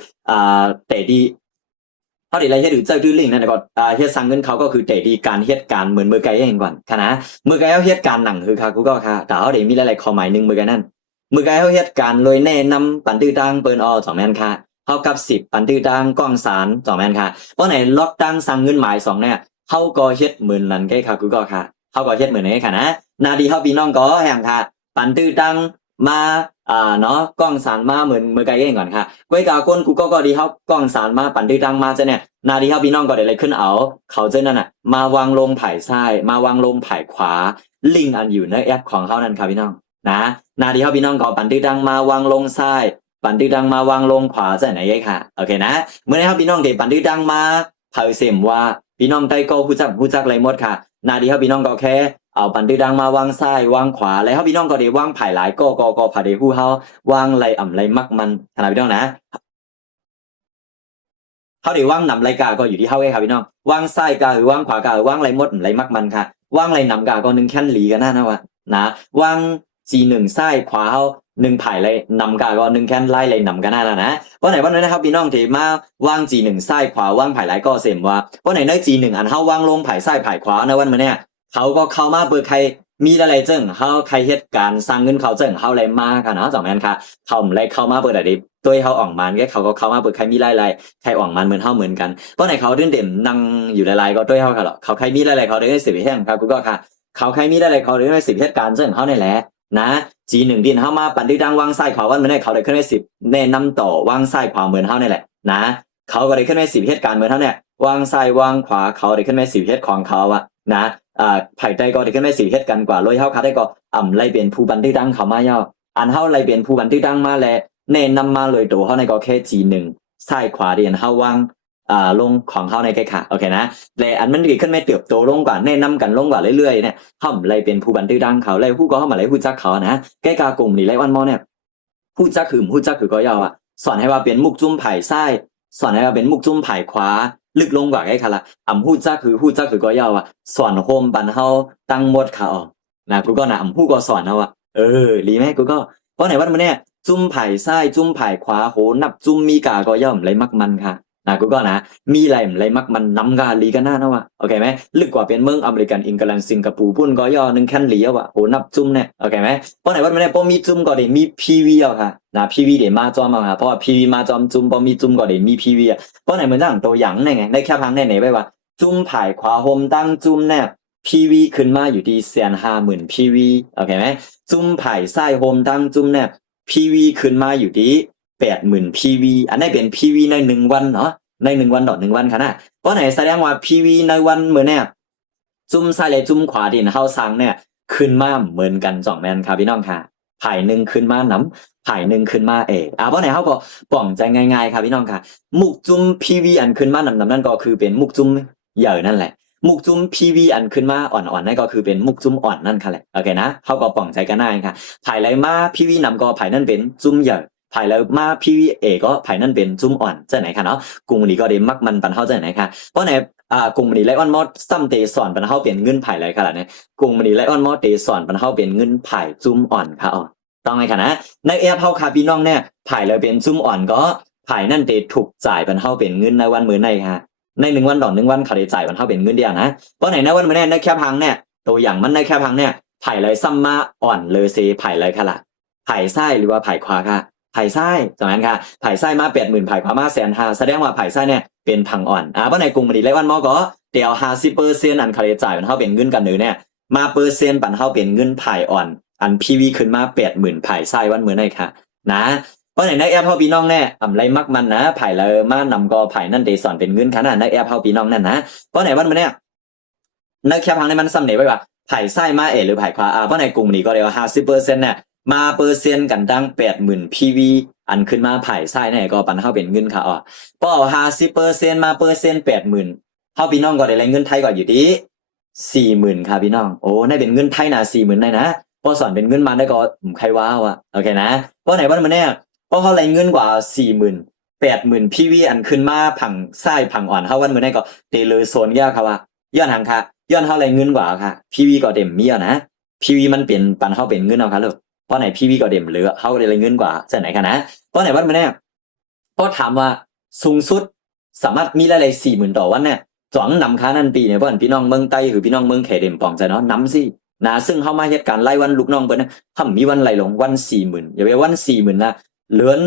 อแต่ดีเฮาได้เลยเฮ็ดหรือใจตื้อลิงก์นั่นก็เฮ็ดสั่งเงินเข้าก็คือแต่ดีการเฮ็ดการเหมือนมือไกลเองก่อนค่ะนะมือไกลเฮาเฮ็ดการหนังคือค่ะกูก็ค่ะแต่เฮาได้มีหลายๆความหมายนึงมือไกลนั่นมือไกลเฮาเฮ็ดการเลยแนะนำปันตื้อดังเปิ้น2แม่นค่ะเท่ากับ10ปันตื้อดังกล้องสาร2แม่นค่ะเพราะไหนล็อกดังสั่งเงินหมาย2เนี่ยเฮาก็เฮ็ดเหมือนนั้นแก่ค่ะกูก็ค่ะเฮาก็เฮ็ดเหมือนนั้นค่ะนะนาดีเฮาพี่น้องก็แห่งค่ะปันตื้อดังมาเนาะกล้องสารมาเหมือนมือไกลเองก่อนค่ะก้วยกาก้นกูก็ดีเฮากล้องสารมาปันตื้อดังมาจะเนี่ยนาดีเฮาพี่น้องก็ได้เลยขึ้นเอาเขาเจ้านั่นน่ะมาวางลงไผ่ซ้ายมาวางลงไผ่ขวาลิงก์อันอยู่ในแอปของเฮานั่นค่ะพี่น้องนะนาดีเฮาพี่น้องก็ปันตื้อดังมาวางลงซ้ายปันตื้อดังมาวางลงขวาจะไหนค่ะโอเคนะเมื่อไหร่ครับพี่น้องเดี๋ยวปันตื้อดังมาเผยเสียมว่าพี่น้องใต้ก็ผู้จักอะไรหมดค่ะนาดีครับพี่น้องก็แค่เอาปันตื้อดังมาวางซ้ายวางขวาแล้วครับพี่น้องก็ได้วางไผ่หลายก็ผ่าได้ฮู้เฮาวางไรไรมักมันขนาดพี่น้องนะเฮาได้วางนำไรกาก็อยู่ที่เฮาเองครับพี่น้องวางซ้ายกาหรือวางขวากาหรือวางไรหมดไรมักมันค่ะวางไรนำกาก็1แค่นหลีกันนะวะนะวาง G1 ซ้ายขวาเฮา1ไผ่เลยนำกาก็1แค่นไล่เลยนำกันนะนะเพราะไหนวันนั้นนะครับพี่น้องที่มาวาง G1 ซ้ายขวาวางไผ่หลายก็เสมว่าเพราะไหนใน G1 อันเฮาวางลงไผ่ซ้ายไผ่ขวาในวันมื้อเนี่ยเขาก็เข้ามาเปิดใครมีอะไรเจิ้งเฮาใครเฮ็ดการสร้างเงินเขาเจิ้งเฮาเลยมาค่ะเนาะ2แม่นค่ะเขาเลยเข้ามาเปิดได้ตัวเฮาออกมันแกเขาก็เข้ามาเปิดใครมีหลายๆใครออกมันเหมือนเฮาเหมือนกันเพราะไหนเขาเด่นนั่งอยู่หลายๆก็ตัวเฮาค่ะหรอกเขาใครมีหลายๆเขาได้10แห่งครับกูก็ค่ะเขาใครมีหลายๆเขาได้10เฮ็ดการเจิ้งเฮานี่แหละนะ G1 ดินเฮามาปั่นดื้อดังวางซ้ายขวาวันมื้อนี้เขาได้ขึ้นได้10แนะนำต่อวางซ้ายขวาเหมือนเฮานี่แหละนะเขาก็ได้ขึ้นได้10เฮ็ดการเหมือนเฮาเนี่ยวางซ้ายวางขวาเขาได้ขึ้นได้10เฮ็ดของเขาอะนะไผใดก็ได้ขึ้นได้10เฮ็ดกันกว่าโดยเฮาคัดได้ก็ไล่เป็นผู้ปั่นดื้อดังเข้ามาย่ออันเฮาไล่เป็นผู้ปั่นดื้อดังมาแล้วแนะนำมาเลยตัวเฮาในก็แค่ G1 ซ้ายขวาเดียนเฮาวางลงของเฮาในแค่ค่ะโอเคนะและอันมันดีขึ้นไม่เติบโตลงกว่าแนะนำกันลงกว่าเรื่อยๆเนี่ยเฮาไล่เป็นผู้บันทึกดังเขาไล่ผู้ก็เฮามาไล่ผู้จักเขานะแก้กากลุ่มนี่ไล่วันมอเนี่ยผู้จักคือก็ยาวอ่ะสอนให้ว่าเป็นมุกจุ้มไผ่ซ้ายสอนให้ว่าเป็นมุกจุ้มไผ่ขวาลึกลงกว่าแค่ค่ะละผู้จักคือก็ยาวอ่ะสอนโฮมบันเฮาตั้งหมดค่ะอ๋อนะกูก็นะผู้ก็สอนเฮาอ่ะดีมั้ยกูก็เพราะไหนว่ามื้อเนี่ยจุ้มไผ่ซ้ายจุ้มไผ่ขวาโหนับจุ้มมีกาก็ย่อมไรมักมันค่ะ นะกูก็นะมีอะไรมักมันนำกาลีกันหน้าเนาะวะโอเคไหมลึกกว่าเป็นเมืองอเมริกันอิงกลันสิงคโปร์พุ่นก็ย่อหนึ่งแค่นเหลียวอะโหนับจุ่มเนี่ยโอเคไหมเพราะไหนว่าไม่ได้พอมีจุ่มก็ได้มีพีวีอ่ะค่ะนะพีวีเดี๋ยวมาจอมมาค่ะเพราะว่าพีวีมาจอมจุ่มพอมีจุ่มก็ได้มีพีวีอ่ะเพราะไหนเหมือนอย่างตัวอย่างเนี่ยไงในแค่พังไหนไว้ว่าจุ่มผายขวาโฮมตั้งจุ่มเนี่ยพีวีขึ้นมาอยู่ที่150,000พีวีโอเคไหมจุ่มผายซ้ายโฮมตั้งจุ่มเนี่ยพีวีขึ้นมาอยู่ที่80,000พีวีอันนี้เป็นพีวีใน1 วันเนาะใน1 วันต่อ1 วันค่ะนะเพราะไหนแสดงว่าพีวีในวันเหมือนเนี่ยจุ่มซ้ายและจุ่มขวาดินเฮาสังเนี่ยขึ้นมาเหมือนกัน2 แมนครับพี่น้องค่ะไผ่หนึ่งขึ้นมาน้ำไผ่หนึ่งขึ้นมาเพราะไหนเฮาก็ป้องใจง่ายๆครับพี่น้องค่ะมุกจุ่มพีวีอันขึ้นมาน้ำนั่นก็คือเป็นมุกจุ่มใหญ่นั่นแหละมุกจุ่มพีวีอันขึ้นมาอ่อนๆนั่นก็คือเป็นมุกจุ่มอ่อนนั่นค่ะแหละโอเคนะเฮาก็ป้องใจกันได้ค่ะไผ่ไรมาพีวีนำก็ไผ่นั่นเป็นจุ่มใหญ่ไผ่แล้วมาพีวีก็ไผ่นั่นเป็นจุ่มอ่อนจะไหนค่ะเนาะกรุงนี้ก็ได้มักมันปันเฮาจะไหนค่ะเพราะไหนกรุงนี้ไลออนมอดซ้ำเตสอนปันเฮาเป็นเงินไผ่ไรค่ะล่ะเนี่ยกรุงนี้ไลออนมอดเตสอนปันเฮาเป็นเงินไผ่จุ่มอ่อนค่ะอ๋อต้องไหมค่ะนะในแอปเฮาคาพี่น้องเนี่ยไผ่แล้วเป็นจุ่มอ่อนก็ไผ่นั่นเตถูกจ่ายปันเฮาเป็นเงินในวันมื้อในค่ะใน1 วันต่อ1 วันเขาได้จ่ายปันเฮาเป็นเงินเดียวนะเพราะไหนในวันมื้อในแค่พังเนี่ยตัวอย่างมันในแค่พังเนี่ยไผ่ไรซ้ำมาอ่อนเลยเซไผ่ไรค่ะล่ะไผ่ไส้หรือว่าไผ่ขวาค่ะไผ่ไส้จากนั้นค่ะไผ่ไส้มา80,000ไผ่ขวามา150,000แสดงว่าไผ่ไส้เนี่ยเป็นพังอ่อนเพราะในกรุงมณีไลวันมอก็เดี๋ยว50%อันเขาได้จ่ายปันเฮาเป็นเงินกันหรือเนี่ยมาเปอร์เซ็นต์ปันเฮาเป็นเงินไผ่อ่อนอันพีวีขึ้นมา80,000ไผ่ไส้วันมื้อในค่ะนะเพราะไหนในแอปเฮาพี่น้องเนี่ยไรมักมันนะไผ่ละมานำก็ไผ่นั่นเดสอนเป็นเงินขนาดในแอปเฮาพี่น้องนั่นนะเพราะไหนวันมื้อเนี่ยในแคปพังในมันซ้ำเนไว้ว่าไผ่ไส้มาหรือไผ่ขวาเพราะในกลุ่มนี้ก็เรียกว่า50%เนี่ยมาเปอร์เซ็นต์กันดัง80,000พีวีอันขึ้นมาไผ่ไส้เนี่ยก็ปันเฮาเป็นเงินค่ะพอ50%มาเปอร์เซ็นต์80,000เฮาพี่น้องก็ได้เงินไทยก็อยู่ที่40,000ค่ะพี่น้องโอ้ได้เป็นเงินไทยนะ40,000ได้นะพอสอนเป็นเงินมาได้ก็ใครว้าวโอเคนะเพราะไหนวันมันเนี่ยเพราะเขาไรเงินกว่า40,000 80,000พีวีอันขึ้นมาผังไส้ผังอ่อนเฮาวันมื้อนี้ก็เตเลยโซนยากครับว่าย้อนหังค่ะย้อนเฮาไรเงินกว่าค่ะพีวีก็เต็มมีนะพีวีมันเป็นปันเฮาเป็นเงินเอาค่ะลูกเพราะไหนพีวีก็เต็มเหลือเฮาได้ไรเงินกว่าจะไหนค่ะนะเพราะไหนวันมื้อนี้พอถามว่าสูงสุดสามารถมีรายได้40,000ต่อวันเนี่ยจ่องนำค้านั่นปีเนี่ยเพิ่นพี่น้องเมืองใต้หรือพี่น้องเมืองเขตเด่มปองใจเนาะนำสินะซึ่งเฮามาเฮ็ดการไล่วันลูกน้องเพิ่นนะถ้ามีวันไหลลงวัน40,000อย่าไปวัน40,000นะเหลือน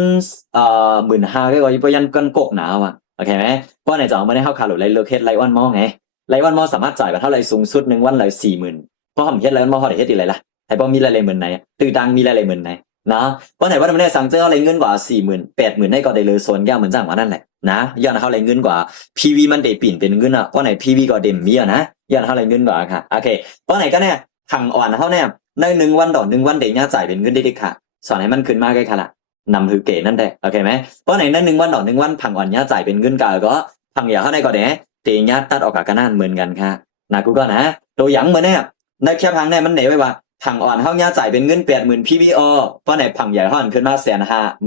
15,000ก็บ่ยันกันกกหนาวโอเคไหมเพราะไหนจะเอามาได้เฮาขาดหรือไล่เลิกเฮ็ดไล่วันมอไงไล่วันมอสามารถจ่ายไปเท่าไหร่สูงสุด1วันละ40,000เพราะเฮาเฮ็ดไล่วันมอเฮาได้เฮ็ดอีหลีล่ะแต่บ่มีรายได้เหมือนไหนตื้อดังมีรายได้เหมือนไหนนะเพราะไหนว่ามันได้สั่งเจอเฮาได้เงินกว่า40,000 80,000ได้ก็ได้เลยโซนยาวเหมือนจังว่านั่นแหละนะย้อนเฮาได้เงินกว่า PV มันได้ปิ่นเป็นเงินเพราะไหน PV ก็เต็มมีนะย้อนเฮาได้เงินกว่าค่ะโอเคเพราะไหนก็เนี่ยทางอ่อนเฮาเนี่ยใน1วันต่อ1วันได้ยาจ่ายเป็นเงินได้ค่ะสอนให้มันขึ้นมาใกล้ค่ะล่ะนำคือเก๋นั่นแหละโอเคไหมเพราะไหนใน1วันต่อ1วันผังอ่อนยาจ่ายเป็นเงินกาก็ผังอย่าเฮาได้ก็ได้เตยาตัดออกกันนั่นเหมือนกันค่ะนะกูก็นะตัวอย่างเหมือนเนี่ยในแค่พังเนี่ยมันได้ไว้ว่าผังอ่อนเฮายาจ่ายเป็นเงิน80,000 PVO เพราะไหนผังใหญ่เฮาขึ้นมา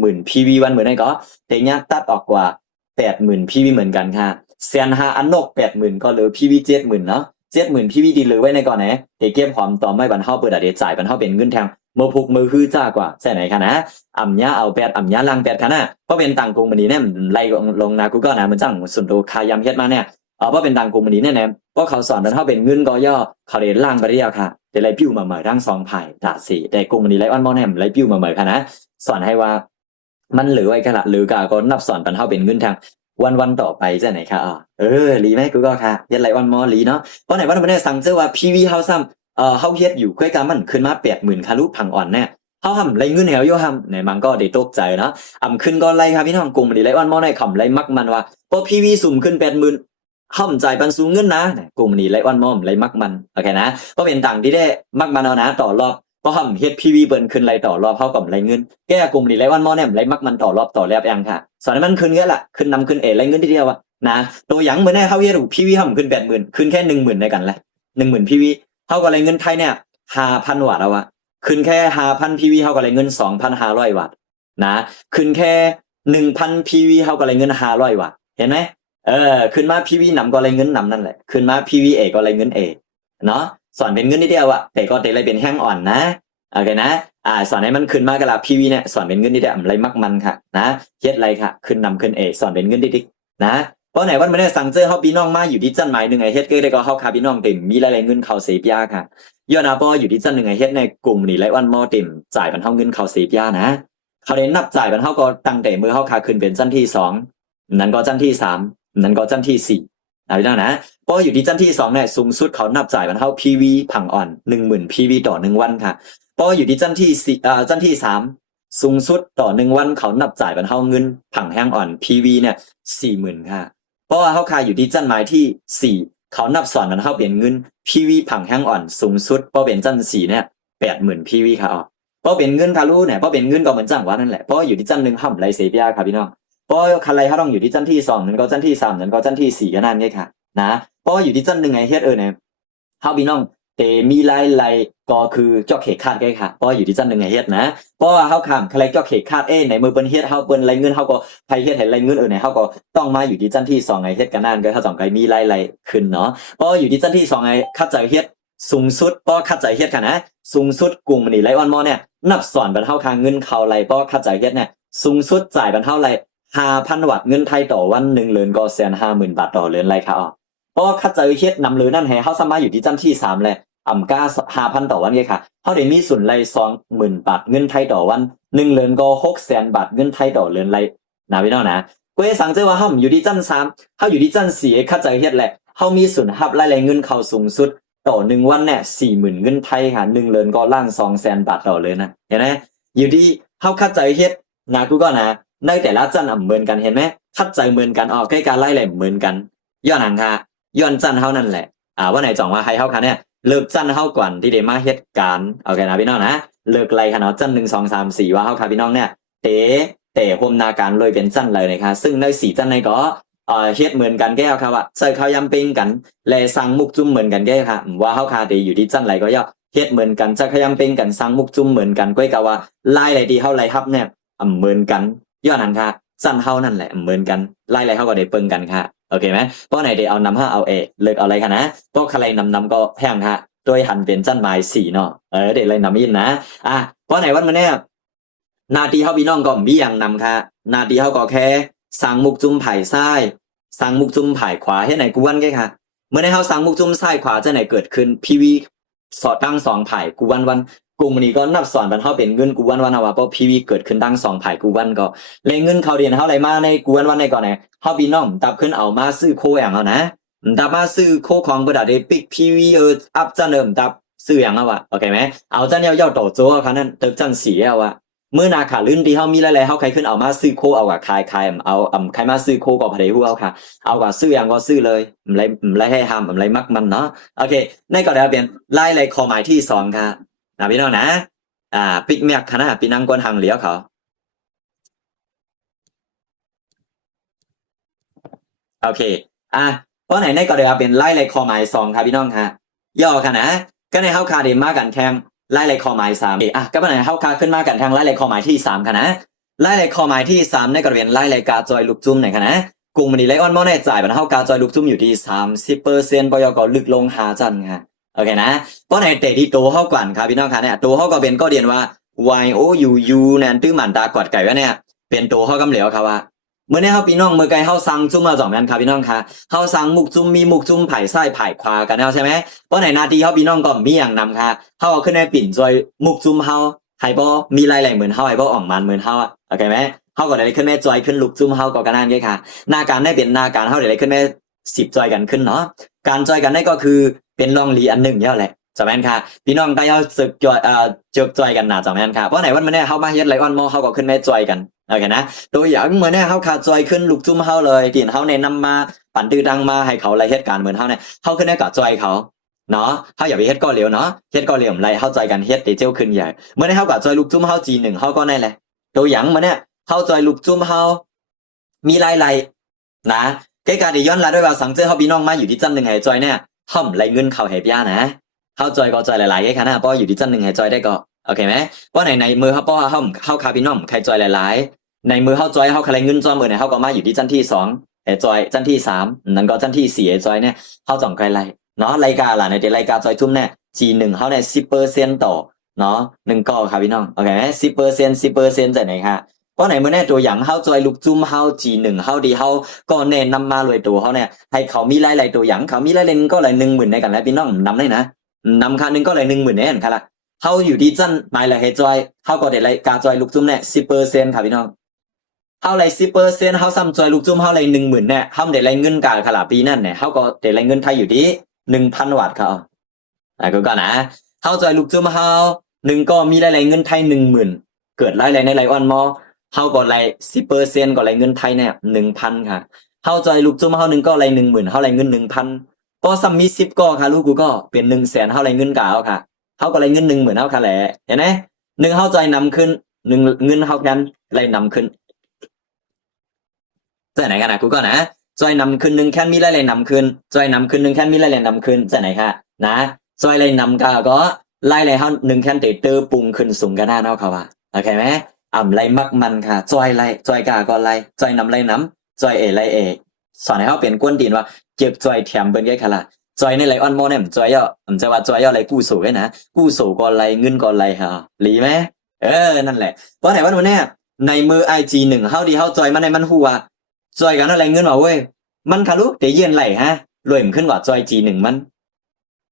150,000 PV วันเหมือนได้ก็เตยาตัดออกกว่า80,000 PV เหมือนกันค่ะ150,000อันนก80,000ก็เหลือ PV 70,000เนาะ70,000 PV ดีเหลือไว้ในก่อนไหนเก็บความต่อไม่บันเฮาเปิดได้จ่ายบันเฮาเป็นเงินแทงมือพุกมือคือจ้ากว่าใช่ไหนคะนะอ่ำยาเอา8อ่ำยาลัง8ค่ะนะเพราะเป็นต่างกรุงมันนี้เนี่ยไล่ลงนะกูก็นะมันจังส่วนตัวคายำเฮ็ดมาเนี่ยเพราะเป็นต่างกรุงมันนี้เนี่ยเพราะเขาสอนบันเฮาเป็นเงินก็ย่อเขาได้ล่างไปเรียกค่ะแต่ไล่ปิ้วมาเหมือทั้ง2ไผ่ตา4แต่กรุงมันนี้ไล่อันบ่แนมไล่ปิ้วมาเหมือค่ะนะสอนให้ว่ามันเหลือไว้ค่ะละหรือกาก็นับสอนบันเฮาเป็นเงินทางวันต่อไปใช่ไหนคะลีไหมกูก็ค่ะเฮ็ดไล่วันมอลีเนาะเพราะไหนว่ามันได้สั่งเจอว่า PV เฮาซ้ำเฮาเฮ็ดอยู่ค่อยกามันขึ้นมา80,000ค่ะลูกผังอ่อนแน่เฮาทำไรเงินแหวอยู่ทำในมันก็ได้ตกใจเนาะขึ้นก็ไล่ครับพี่น้องกลุ่มนี้ไล่วันมอได้คำไล่มักมันว่าพอ PV สุ่มขึ้น80,000เฮาจ่ายปันสูงเงินนะกลุ่มนี้ไล่วันมอไล่มักมันโอเคนะก็เป็นต่างที่ได้มักมันเอานะต่อรอบเพราะทำเฮ็ด PV เบิ่นขึ้นไล่ต่อรอบเฮากับไล่เงินแก้กลุ่มนี้ไล่วันมอเนี่ยไล่มักมันต่อรอบต่อแลบยังค่ะสอนให้มันขึ้นแค่ละขึ้นนำขึ้นไล่เงินทีเดียวนะตัวอย่างเหมือนเฮาเฮ็ด PV เฮาขึ้น80,000ขึ้นแค่ 10,000ในกันแหละ 10,000 PV เท่ากับไรเงินไทยเนี่ย 5,000 วัตต์แล้วขึ้นแค่ 5,000 PV เท่ากับไรเงิน 2,500 วัตต์นะขึ้นแค่ 1,000 PV เท่ากับไรเงิน500 วัตต์เห็นไหมขึ้นมา PV นำก็ไรเงินนำนั่นแหละขึ้นมา PV ก็ไรเงินเนาะสอนเป็นเงินนิดเดียวแต่ก็ได้ไรเป็นแห้งอ่อนนะโอเคนะสอนให้มันขึ้นมากับละ PV เนี่ยสอนเป็นเงินนิดเดียวไรมักมันค่ะนะเฮ็ดไรค่ะขึ้นนำขึ้นสอนเป็นเงินดิ๊ก นะเพราะไหนวันไม่ได้สั่งเจอเขาพี่น้องมาอยู่ที่จันหมายหนึ่งไอเฮ็ดก็ได้ก็เขาคาพี่น้องเต็มมีหลายๆเงินเขาเสียยาค่ะย้อนนะพออยู่ที่จันหนึ่งไอเฮ็ดในกลุ่มนี่ไรวันมอเต็มจ่ายบรรเทาเงินเขาเสียยานะเขาได้นับจ่ายบรรเทาก็ตั้งแต่มือเขาคาขึ้นเป็นจันที่สองนั้นก็จันที่สามนั้นก็จันที่สี่นะพี่น้องนะเพราะอยู่ที่จันที่สองเนี่ยสูงสุดเขานับจ่ายบรรเทา PV ผังอ่อน10,000 PV ต่อ1 วันค่ะเพราะอยู่ที่จันที่สี่จันที่สามสูงสุดต่อ1 วันเขานับจ่ายบรรเทาเงินผังแห้งอ่อน PV เนี่ย40,000ค่ะเพราะว่าเขาคาอยู่ที่จันหมายที่สี่เขานับสอนบรรเทาเปลี่ยนเงิน PV ผังแห้งอ่อนสูงสุดเพราะเป็นจันสี่เนี่ย80,000 PV ค่ะอ๋อเพราะเป็นเงินคารู้เนี่ยเพราะเป็นเงินก็เหมือนจังหวะนั่นแหละเพราะอยู่ที่จันหนึ่งห้ำไรเสียยาค่ะพี่น้องเพราะคันไรเขาต้องอยู่ที่จันที่สองนั้นก็จันที่สามนั้นก็จันที่สี่ก็นั่นไงค่ะนะเพราะอยู่ที่จันหนึ่งไงเฮ็ดเนี่ยเขาพี่น้องแต่มีรายก็คือเจาะเขตคาดไงค่ะเพราะอยู่ที่จันหนึ่งไงเฮ็ดนะเพราะว่าเขาคำใครเจาะเขตคาดในมือเปิ้นเฮ็ดเขาเปิ้นไรเงินเขาก็ใครเฮ็ดเห็นไรเงินเนี่ยเขาก็ต้องมาอยู่ที่จันที่สองไงเฮ็ดกันนั่นก็ถ้าสองไงมีรายขึ้นเนาะเพราะอยู่ที่จันที่สองไงคัดใจเฮ็ดสูงสุดเพราะคัดใจเฮ็ดค่ะนะสูงสุดกลุ่มนี่ไรวันมอเนี่ยนับสอนบรรเทาค่าเงินเขาไรเพราะคัดใจเฮ็ดเนี่ยสูงสุดจ่ายบรรเทาไร5,000 วัตต์เงินไทยต่อวัน1เดือนก็150,000 บาทต่อเดือนไรค่ะอ๋อเพราะคัดใจเฮ็ดนำเลยนั่นให้เขาสามารถอยู่ที่จันที่3เลยก้า5,000 ต่อวันไงค่ะเขาได้มีส่วนไร20,000 บาทเงินไทยต่อวัน1เดือนก็600,000 บาทเงินไทยต่อเดือนไรนะพี่น้องนะกูจะสั่งเจอว่าเขาอยู่ที่จัน3เขาอยู่ที่จัน4คัดใจเฮ็ดแหละเขามีส่วนรับรายเงินเขาสูงสุดต่อ1 วันเนี่ย40,000เงินไทยค่ะ1เดือนก็ล้าน200,000 บาทต่อเดือนนะเห็นไหมอยู่ที่เขาคัดใจเฮ็ดนะกูก็นะในแต่ละจันเหมือนกันเห็นไหมคัดใจเหมือนกันออกใกล้การไล่แหล่เหมือนกันย้อนหนังค่ะย้อนจันเท่านั้นแหละว่าไหนจ่องว่าใครเท่าค่ะเนี่ยเลิกจันเท่าก่อนที่เดมาเฮ็ดการโอเคนะพี่น้องนะเลิกไล่ค่ะเนาะจัน1 2 3 4ว่าเท่าค่ะพี่น้องเนี่ยเตะโฮมนาการเลยเป็นจันเลยนะคะซึ่งใน4จันในก็เฮ็ดเหมือนกันแก้วค่ะว่าใส่ข้าวยำปิ้งกันและสั่งมุกจุ่มเหมือนกันแก้ค่ะว่าเท่าค่ะเดอยู่ที่จันไรก็ย่อเฮ็ดเหมือนกันใส่ข้าวยำปิ้งกันสั่งมุกจุ่มเหมือนกันก้อยกะว่าไล่อะไรดีเท่าไรครับเนี่ยเหมือนกันย้อนนั้นค่ะสั้นเท่านั่นแหละเหมือนกันไล่อะไรเท่าก็ได้เปิงกันค่ะโอเคไหมเพราะไหนเดี๋ยวเอานำห้าเอาเลิกเอาอะไรค่ะนะเพราะใครนำก็แพงค่ะโดยหันเป็นจันหมาย4เนาะเดี๋ยวเลยนำยินนะเพราะไหนวันมันเนี่ยนาทีเฮาพี่น้องก็มีอย่างนำค่ะนาทีเฮาก็แค่สั่งมุกจุ่มไผ่ซ้ายสั่งมุกจุ่มไผ่ขวาให้ไหนกูวันแค่ค่ะเมื่อในเฮาสั่งมุกจุ่มซ้ายขวาจะไหนเกิดขึ้นพีวีสอดตั้ง2ไผ่กูวันกลุ่มนี้ก็นับสอนบรรเทาเป็นเงินกูวันเอาว่าเพราะพีวีเกิดขึ้นตั้ง2ไผ่กูวันก็เลยเงินเขาเรียนเท่าไรมาในกูวันในก่อนไหนเฮาพี่น้องตับขึ้นเอามาซื้อโคอย่างเอานะตับมาซื้อโคของบ่ได้ปิกพีวีอัพจันเดิมตับซื้ออย่างเอาว่ะโอเคไหมเอาจันยาวๆต่อโจ้เขานั้นตึกจันสีเอาว่ะเมื่อนาขาลื่นที่เฮามีหลายๆเฮาใครขึ้นเอามาซื้อโคเอาว่าคายเอาใครมาซื้อโคก็พอได้ฮู้เอาค่ะเอาว่าซื้ออย่างก็ซื้อเลยไรให้ห้ามไรมักมันเนาะโอเคในก็ได้เป็นไล่ข้อหมายที่2ค่ะนะพี่น้องนะปิกเมียกขนาดปีนังกวนทางเหลียวเขาโอเคเพราะไหนในก็ได้เป็นไล่ข้อหมาย2ครับพี่น้องค่ะย่อค่ะนะก็ในเฮาคาเดมากันแทงไล่ข้อหมาย3ก็เป็นไหนเฮาคาขึ้นมากันแทงไล่ข้อหมายที่3ค่ะนะไล่ข้อหมายที่3ในก็เป็นไล่กาจอยลูกจุ่มไหนค่ะนะกลุ่มนี้ไลออนมอแน่จ่ายบัดเฮากาจอยลูกจุ่มอยู่ที่ 30% ปยกลึกลงหาจันค่ะโอเคนะเพราะในเตะที่โตเฮาก่อนครับพี่น้องค่ะเนี่ยโตเฮาก็เป็นก็เรียนว่า YOUU นั่นตื้อหมันตากอดไก่ว่าเนี่ยเป็นโตเฮากำเหลียวครับว่าเมื่อนี้เฮาพี่น้องเมื่อไกลเฮาสั่งจุ่มมา2แม่นครับพี่น้องค่ะเฮาสั่งมุกจุ่มมีมุกจุ่มไผ่ซ้ายไผ่ขวากันแล้วใช่ไหมเพราะในนาทีเฮาพี่น้องก็มีอย่างนำค่ะเฮาเอาขึ้นในปิ่นจอยมุกจุ่มเฮาให้บ่มีรายเหมือนเฮาให้บ่อ่องมันเหมือนเฮาโอเคไหมเฮาก็ได้ขึ้นแม่จอยขึ้นลูกจุ่มเฮาก็กันนั่นไงค่ะหน้าการได้เป็นหน้าการเฮาได้ขึ้นแม่10จอยกันขึ้นเนาะการจอยกันได้ก็คือเป็นลองลีอันหนึ่งเนาะแหละจำแม่นค่ะพี่น้องได้เฮาสึกจอยจอยกันน่ะจำแม่นค่ะเพราะไหนวันมื้อนี้เฮามาเฮ็ดไลออนมอเฮาก็ขึ้นแม่จอยกันโอเคนะตัวอย่างเหมือนเนี่ยเขาขาดจอยขึ้นลูกจุ่มเขาเลยที่เขาแนะนำมาปั่นตื้อดังมาให้เขาอะไรเหตุการณ์เหมือนเขาเนี่ยเขาขึ้นได้กับจอยเขาเนาะเขาอย่าไปเฮ็ดก็เร็วเนาะเฮ็ดก็เร็วไรเข้าใจกันเฮ็ดเตเจ้าขึ้นใหญ่เมื่อได้เขากับจอยลูกจุ่มเขาG1เขาก็นั่นแหละตัวอย่างเหมือนเนี่ยเขาจอยลูกจุ่มเขามีหลายๆนะใกล้การที่ย้อนหลังด้วยว่าสังเจอเขาพี่น้องมาอยู่ที่จันหนึ่งให้จอยเนี่ยห่อมไรเงินเขาแหบย่านะเขาจอยก็จอยหลายๆแค่ขนาดเพราะอยู่ที่จันหนึ่งให้จอยได้ก็โอเคไหมเพราะในมือเขาเพราะเขาเข้าคาพี่น้องใครจอยหลายๆในมือเฮาจอยเฮาคะแนนเงินจอมือเนี่ยเฮาก็มาอยู่ที่จันที่2จอยจันที่3นั้นก็จันที่4จอยเนี่ยเฮาจ่องไกลไล่เนาะรายการล่ะในรายการจอยทุ่มเนี่ย G1 เฮาเนี่ย 10% ต่อเนาะ1ก็ครับพี่น้องโอเคมั้ย 10% 10%จากไหนคะ เพราะไหนเมื่อแน่ตัวอย่างเฮาจอยลูกจุ้มเฮาจีหนึ่งเฮาดีเฮาก็แนะนำมาเลยตัวเขาเนี่ยให้เขามีหลายๆตัวอย่างเขามีหลายๆก็เลย10,000ในกันแล้วพี่น้องนำได้นะนำค่านึงก็เลย10,000เนี่ยค่ะละเฮาอยู่ที่จันหมายเลยให้จอยเฮาก็ได้กาจอยลูกจุ้มเนี่ย10%ค่ะพี่น้องเฮาเลย10%เฮาซ้ำจอยลูกจุ้มเฮาเลย10,000เนี่ยเฮาได้เงินกาค่ะละปีนั้นเนี่ยเฮาก็ได้เงินไทยอยู่ที่ 1,000 วัตต์เขาก็นะเฮาจอยลูกจุ้มเฮา1ก็มีหลายๆเงินไทย10,000เกิดหลายๆในหลายวันมอเฮาก็ไล่10%ก็ไล่เงินไทยเนี่ย 1,000 ค่ะเฮาจอยลูกจุ้มเฮา1ก็ไล่10,000เฮาไล่เงิน 1,000ก็ซ้ำมี10ก็ค่ะลูกกูก็เป็น 100,000เฮาไล่เงินกาเอาค่ะเฮาก็ไล่เงิน 10,000เฮาค่ะแหละเห็นไหม1เฮาจอยนำขึ้น1เงินเฮากันไล่นำขึ้นจะไหนกันนะกูก็นะจอยนำขึ้น1แค่มีหลายๆนำขึ้นจอยนำขึ้น1แค่มีหลายๆนำขึ้นจะไหนค่ะนะจอยไล่นำกาก็ไล่เฮา1แค่เตอปุงขึ้นสูงกันหน้าเนาะเขาว่าโอเคไหมไล่มักมันค่ะจอยไล่จอยกาก็ไล่จอยนำไล่น้ำจอยไล่สอนให้เขาเป็นกวนตีนว่าเก็บจอยแถมเบิ่งแค่ค่ะล่ะจอยในไลออนโมเนี่ยจอยจะว่าจอยไล่กู้สูงนะกู้สูงก็ไล่เงินก็ไล่ค่ะหลีไหมนั่นแหละเพราะไหนวันนี้ในมือ IG1 เฮาดีเฮาจอยมันในมันหัวจอยกันอะไรเงินว่าเว้ยมันค่ะลูกแต่เย็นไหลฮะรวยมขึ้นว่าจอย G1 มัน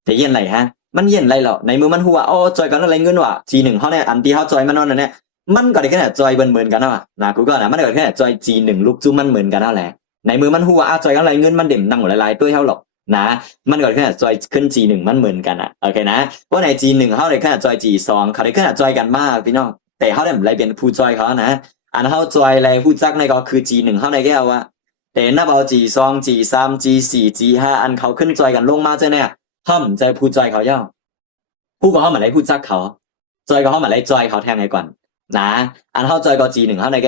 แต่เย็นไหลฮะมันเย็นไรหรอในมือมันหัวจอยกันอะไรเงินว่ะ G1 เฮาเนี่ยอันที่เฮาจอยมันนั่นเนี่ยมันก็ได้แค่จอยเหมือนกันเนาะนะกูก็นะมันก็แค่จอย G1 ลูกจุ้มมันเหมือนกันนั่นแหละในมือมันหัวจอยกันอะไรเงินมันเด่นนั่งหมดหลายๆตัวเฮาหรอกนะมันก็แค่จอยขึ้น G1 มันเหมือนกันอ่ะโอเคนะเพราะใน G1 เฮาได้แค่จอย G2 เขาได้แค่จอยกันมากพี่น้องแต่เฮาได้ไรเป็นผู้จอยเขานะอันเฮาจอยอะไรผู้จักในก็คือ G1 เฮาในแก้วว่าแต่นับเอา G2 G3 G4 G5 อันเขาขึ้นจอยกันลงมาเจ้าเนี่ยเฮาใจผู้จอยเขาย่อผู้ก็เฮามาไล่ผู้จักเขาจอยก็เฮามาไล่จอยเขาแทงไงก่อนนะอันเฮาจอยก็ G1 เฮาใน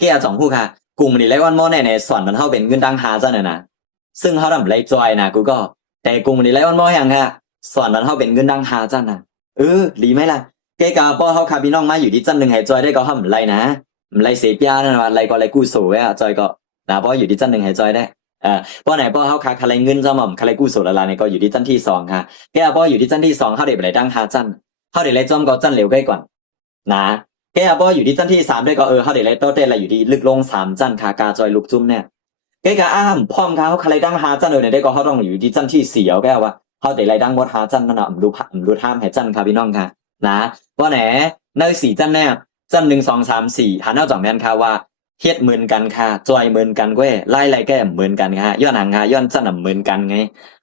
แก้2ผู้ค่ะกลุ่มนี้ไล่วันมอแน่ๆสอนมันเฮาเป็นเงินดังหาเจ้าเนี่ยนะซึ่งเฮาทำไล่จอยนะกูก็แต่กลุ่มนี้ไล่วันมออย่างค่ะสอนมันเฮาเป็นเงินดังหาเจ้าน่ะดีไหมล่ะแกกาป้อเฮาคาพี่น้องมาอยู่ที่จัน1ให้จอยได้ก็เฮาไล่นะไล่เสียปยานั่นว่าไล่ก็ไล่กู้โสอ่ะจอยก็นะเพราะอยู่ที่จัน1ให้จอยได้ป้อไหนป้อเฮาคาคาไล่เงินซะหม่อมคาไล่กู้โสละลาเนี่ยก็อยู่ที่จันที่2ค่ะแกป้ออยู่ที่จันที่2เฮาได้ไปไล่ดังหาจันเฮาได้ไล่จอมก็จันเหลวใกล้ก่อนนะแกป้ออยู่ที่จันที่3ได้ก็เฮาได้ไล่โตเต้ละอยู่ที่ลึกลง3จันคากาจอยลูกจุ้มเนี่ยแกกะพร้อมค่ะเฮาคาไล่ดังหาจันเนี่ยได้ก็เฮาต้องอยู่ที่จันที่4เอาแกว่าเฮาได้ไล่ดังหมดหาจันนั่นน่ะดูท่ามให้จันค่ะพี่น้องค่ะนะป้อไหนใน4จันเนี่ยจัน1 2 3 4หันเอาจ่องแม่นค่ะว่าเฮ็ดเหมือนกันค่ะจอยเหมือนกันเว้ยไล่แก้เหมือนกันค่ะย้อนหางค่ะย้อนจันเหมือนกันไง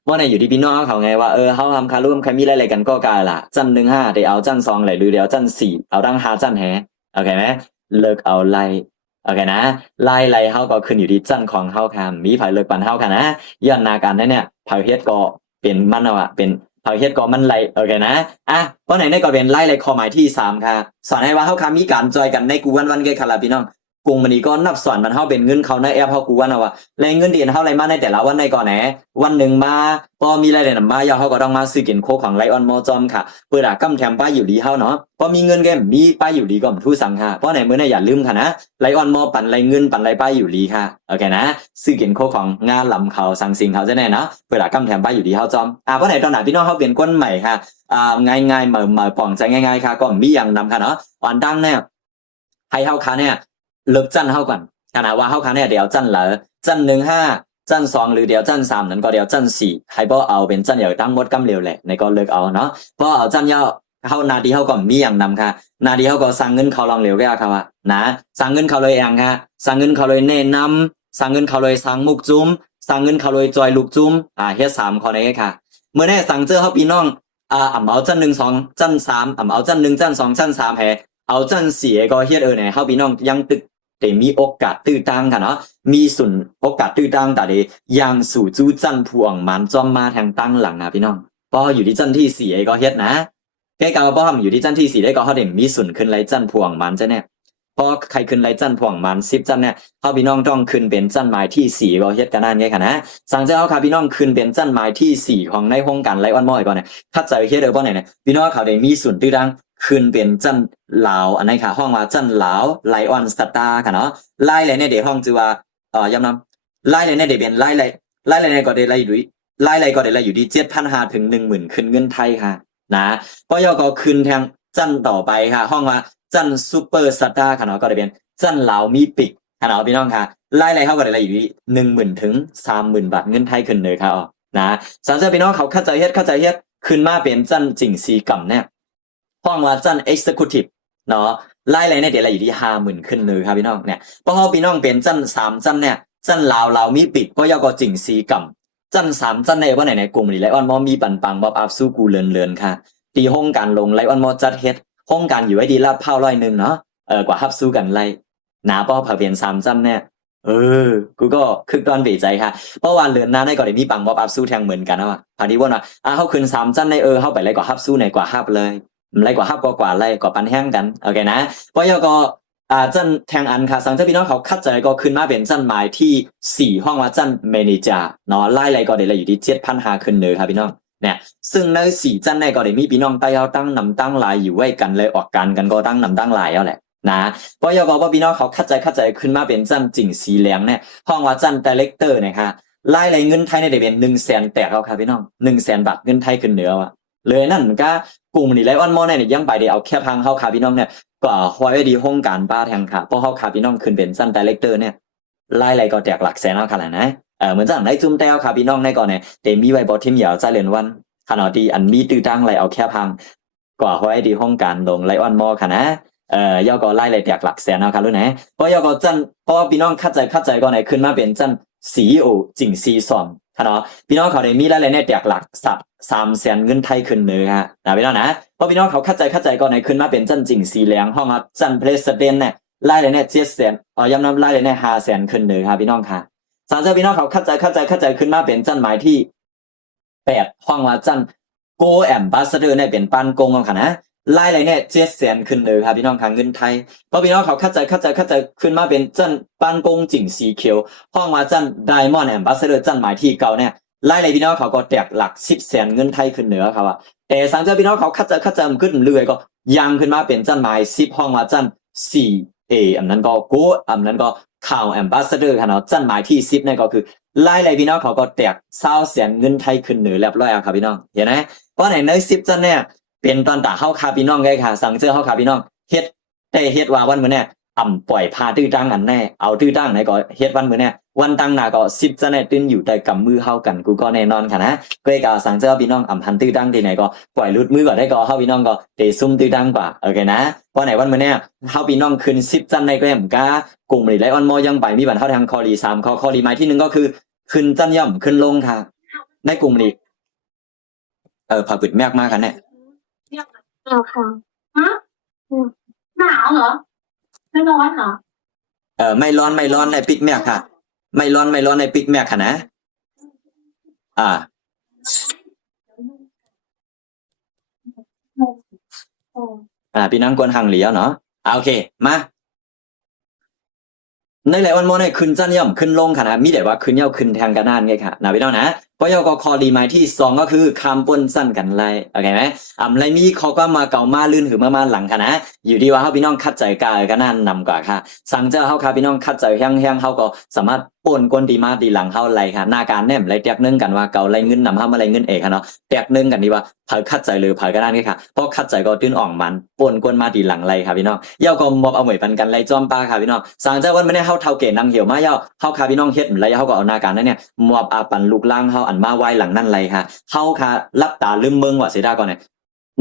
ว่าในอยู่ที่พี่น้องเขาไงว่าเฮาทำค่ะร่วมใครมีอะไรกันก็กาล่ะจัน1 5ได้เอาจัน2ไหลหรือเดี๋ยวจัน4เอาดัง5จันแฮโอเคไหมเลิกเอาไล่โอเคนะไล่เฮาก็ขึ้นอยู่ที่จันของเฮาค่ะมีไผเลิกปันเฮาค่ะนะย้อนหน้ากันเนี่ยไผเฮ็ดก็เป็นมันเอาอะเป็นไผเฮ็ดก็มันไล่โอเคนะเพราะไหนก็เป็นไล่ข้อหมายที่3ค่ะสอนให้ว่าเฮาค่ะมีการจอยกันในกูวันๆแก่ค่ะล่ะพี่น้องกรุงมันนี่ก็นับสอนมันเฮาเป็นเงินเขาในแอปเฮากูว่านะว่าแรงเงินเดือนเฮาไรมาในแต่ละวันในก่อนแหนวันหนึ่งมาพอมีรายได้นำมาย่อเฮาก็ต้องมาซื้อกินโคของไลออนมอจอมค่ะเปิดกำแถมป้ายอยู่ดีเฮาเนาะพอมีเงินแกมีป้ายอยู่ดีก็ทู่สั่งค่ะเพราะไหนมื้อนี้อย่าลืมค่ะนะไลออนมอปั่นไรเงินปั่นไรป้ายอยู่ดีค่ะโอเคนะซื้อกินโคของงานลำเขาสั่งสิ่งเขาจะแน่เนาะเปิดกำแถมป้ายอยู่ดีเฮาจอมเพราะไหนตอนไหนพี่น้องเฮาเปลี่ยนก้นใหม่ค่ะง่ายๆเหมือป่องใจง่ายๆค่ะก็มีอย่างนำค่ะเนาะอ่อนดังเนี่ยให้เฮาค่ะเนี่ยเลิกจันเฮาก่อนขณะว่าเฮาค่ะเนี่ยเดี๋ยวจันเหลอจัน1 5จัน2หรือเดี๋ยวจัน3นั้นก็เดี๋ยวจัน4ให้บ่เอาเป็นจันเดี๋ยวตั้งหมดกำเร็วแหละในก็เลิกเอาเนาะเพราะเอาจันย่อเฮานาดีเฮาก็มีอย่างนำค่ะนาดีเฮาก็สั่งเงินเขาลองเร็วแก่ค่ะว่านะสั่งเงินเขาเลยเองค่ะสั่งเงินเขาเลยแนะนำสั่งเงินเขาเลยสั่งมุกจุ้มสั่งเงินเขาเลยจอยลูกจุ้มเฮ็ด3ข้อนี้ค่ะเมื่อแน่สั่งเจอเฮาพี่น้องเอาจัน1 2จัน3เอาจัน1จัน2จัน3แฮเอาจัน4ก็เฮ็ดเนี่ยเฮาพี่น้องยังตึกแต่มีโอกาสตื้อตังค่ะเนาะมีส่วนโอกาสตื้อตังแต่เดยังสู่จู้จันพวงมันจอมมาทางตั้งหลังนะพี่น้องพออยู่ที่จันที่4ก็เฮ็ดนะแกกาวป้อมอยู่ที่จันที่4ได้ก็เฮาได้มีส่วนขึ้นไลจันพวงมันจะเนี่ยพอใครขึ้นไลจันพวงมัน10จันเนี่ยเฮาพี่น้องต้องขึ้นเป็นจันหมายที่4ก็เฮ็ดกันนั่นไงค่ะนะสั่งเจ้าค่ะพี่น้องขึ้นเป็นจันหมายที่4ของในห้องการไลออนมอยก่อนเนี่ยถ้าใจเฮ็ดบ่เนี่ยพี่น้องเขาได้มีส่วนตื้อตังขึ้นเป็นจันลาวอันนี้ค่ะห้องว่าจันลาวไลออนสตาร์ค่ะเนาะไล่เลยเนี่ยเดี๋ยวห้องจือว่าย้ำนำไล่เลยเนี่ยเดี๋ยวเป็นไล่เลยก็ได้ไล่อยู่ไล่ก็ได้ไล่อยู่ที่ 7,500 ถึง 10,000 ขึ้นเงินไทยค่ะนะก็ย่อก็ขึ้นทาง จันต่อไปค่ะห้องว่าจันซูเปอร์สตาร์ค่ะเนาะก็จะเป็นจันลาวมีปิกค่ะเนาะพี่น้องค่ะไล่เข้าก็ได้อยู่ที่10,000 ถึง 30,000 บาทเงินไทยขึ้นเลยค่ะอ๋อนะสาวเจ้าพี่น้องเขาเข้าใจเฮ็ดขึ้นมาเป็นจันจิงซีกำเนี่ยห้องว่าจัน executive เนาะไล่เนี่ยเดี๋ยวอยู่ที่50,000ขึ้นเลยครับพี่น้องเนี่ยเพราะพี่น้องเป็นจัน3จันเนี่ยจันลาวมีปิดเพราะยอก็จิงซีกำจัน3จันในว่าไหนกลุ่มนี้ไลออนมอมีปันปังบ๊อบอัพสู้กูเลือนค่ะตีห้องการลงไลออนมอจัดเฮ็ดห้องการอยู่ไว้ดีลาดเผา100เนาะกว่าฮับสู้กันไล่หนาป้อเผาเปลี่ยน3จันเนี่ยกูก็คึกตอนเบใจค่ะเพราะวันเลือนหน้าได้ก็ได้มีปังบ๊อบอัพสู้แทงเหมือนกันนะว่ะพอดีว่าเฮาขึ้น3จันในเฮาไปไล่กว่าฮับสู้ไหนกว่าฮับเลยไล่กว่าฮับกว่าไล่กว่าปันแห้งกันโอเคนะเพราะยอก็จันแทงอันค่ะสังเจ้าพี่น้องเขาคัดใจก็ขึ้นมาเป็นจันหมายที่4ห้องว่าจันเมเนเจอร์เนาะไล่อะไรก็ได้อยู่ที่7,500ขึ้นเลยครับพี่น้องเนี่ยซึ่งใน4จันในก็ได้มีพี่น้องใต้เอาตั้งนำตั้งลายอยู่ไว้กันเลยออกกันก็ตั้งนำตั้งลายเอาแหละนะเพราะยก็ว่าพี่น้องเขาคัดใจขึ้นมาเป็นจันจิงสีเหลืองเนี่ยห้องว่าจันไดเรคเตอร์นะคะไล่อะไรเงินไทยในได้เป็น100,000แตกเอาครับพี่น้อง100,000 บาทเงินไทยขึ้นเหนือว่ะเลยนั่นก็กลุ่มนี่ไลออนมอเนี่ยยังไปได้เอาแค่ทางเข้าครับพี่น้องเนี่ยก็ฮอยดีห้องการบ้าแทงค่ะเพราะเขาครับพี่น้องขึ้นเป็นจันไดเรคเตอร์เนี่ยไล่อะไรก็แตกหลักแสนเอาขนาดนะเหมือนจังได้จุ่มแต้วค่ะพี่น้องในก่อนเนี่ยแต่มีไว้บอทีมเหยาใจเรียนวันขนาดที่อันมีตื้อตั้งไรเอาแค่พังกว่าไว้ดีห้องการลงไลออนมอค่ะนะยอก็ไล่ไรแตกหลักแสนเอาค่ะรู้ไหนเพราะยอก็จันเพราะพี่น้องเข้าใจก่อนไหนขึ้นมาเป็นจันซีโอจิงซีซอนค่ะเนาะพี่น้องเขาได้มีไล่เนี่ยแตกหลักสับ300,000เงินไทยขึ้นเลยฮะพี่น้องนะเพราะพี่น้องเขาเข้าใจก่อนไหนขึ้นมาเป็นจันจิงซีเหลืองห้องครับจันเพรสเดนเนี่ยไล่เลยเนี่ย700,000ย้ำน้ำไล่เลยเนี่ย500,000ขึ้นเลยครับพี่น้องค่ะสารเจ้าพี่น้องเขาเข้าใจขึ้นมาเป็นจันหมายที่8ห้องว่าจันโกแอมบาสเดอร์เนี่ยเป็นปันกงเอาค่ะนะไล่เลยเนี่ย700,000ขึ้นเลยครับพี่น้องค่ะเงินไทยเพราะพี่น้องเขาเข้าใจขึ้นมาเป็นจันปันกงจิงสีเขียวห้องว่าจันไดมอนด์แอมบาสเดอร์จันหมายที่เก่าเนี่ยไล่เลยพี่น้องเขาก็แตกหลัก1000,000เงินไทยขึ้นเหนือครับว่าแต่สังเจ้าพี่น้องเขาเข้าใจขึ้นเรื่อยก็ยังขึ้นมาเป็นจันหมาย10ห้องว่าจัน4อันนั้นก็โกอันนั้นก็ข่าวแอมบาสเดอร์ค่ะเนาะจันหมายที่10เนี่ยก็คือไล่เลยพี่น้องเขาก็แตก20,000เงินไทยขึ้นเหนือเรียบร้อยครับพี่น้องเห็นไหมเพราะใน10จันเนี่ยเป็นตอนตาเฮาคาพี่น้องไงค่ะสังเจอเฮาคาพี่น้องเฮ็ดแต่เฮ็ดว่าวันมื้อเนี่ยปล่อยพาตื้อตั้งอันแน่เอาตื้อตั้งไหนก็เฮ็ดวันมื้อเนี่ยวันตั้งหน้าก็10จะแน่ตื้นอยู่แต่กำมือเฮากันกูก็แน่นอนค่ะนะก็ก็สังเจอพี่น้องพันตื้อตั้งที่ไหนก็ปล่อยลุดมือก็ได้ก็เฮาพี่น้องก็เตซุ่มตื้อตั้งกว่าโอเคนะเพราะไหนวันมื้อเนี่ยเฮาพี่น้องขึ้น10จันในก็แหมกากลุ่มนี่ไลออนมอยังไปมีบันเฮาทางคอรี3ข้อรีหมายที่1ก็คือขึ้นจันย่ำขึ้นลงค่ะในกลุ่มนี้ผ่าปิดแมกมากกันเนี่ยค่ะฮะหนาวเหรอไม่ร้อนเหรอไม่ร้อนในปิกแมกค่ะไม่ร้อนในปิกแมกค่ะนะพี่น้องกวนหังเหลียวเนาะโอเคมาในหลายวันโมเนี่ยขึ้นจันย่อมขึ้นลงค่ะนะมีแต่ว่าขึ้นย่อขึ้นแทงกันนานไงค่ะนะพี่น้องนะเพราะยอก็คอดีหมายที่2ก็คือคำปนสั้นกันไรโอเคไหมไรมีเขาก็มาเก่ามาลื่นหือมาหลังค่ะนะอยู่ที่ว่าเขาพี่น้องคัดใจกายก็น่านนำกว่าค่ะสั่งเจ้าเขาค่ะพี่น้องคัดใจแห้งเขาก็สามารถปนกวนดีมาดีหลังเขาไรค่ะหน้าการแนมไรแตกนึงกันว่าเก่าไรเงินนำเขามาไรเงินเอกค่ะเนาะแตกนึงกันดีว่าเผาคัดใจหรือเผาก็น่านไงค่ะเพราะคัดใจก็ตื้นอ่องมันปนกวนมาดีหลังไรค่ะพี่น้องเย้าก็มอบเอาเหมยปันกันไรจอมปลาค่ะพี่น้องสั่งเจ้าวันไม่ได้เขาเท่าเกณฑ์นางเหี่ยวมาเย้าเขาค่ะพี่น้องเฮ็ดไรเขาก็เอาหน้าการนั้นเนี่ยมอบอาปันลูกล่างเขาอันมาไว้หลังนั่นไรค่ะเขาค่ะรับตาลืมเมืองว่าเสียดายก่อนเนี่ย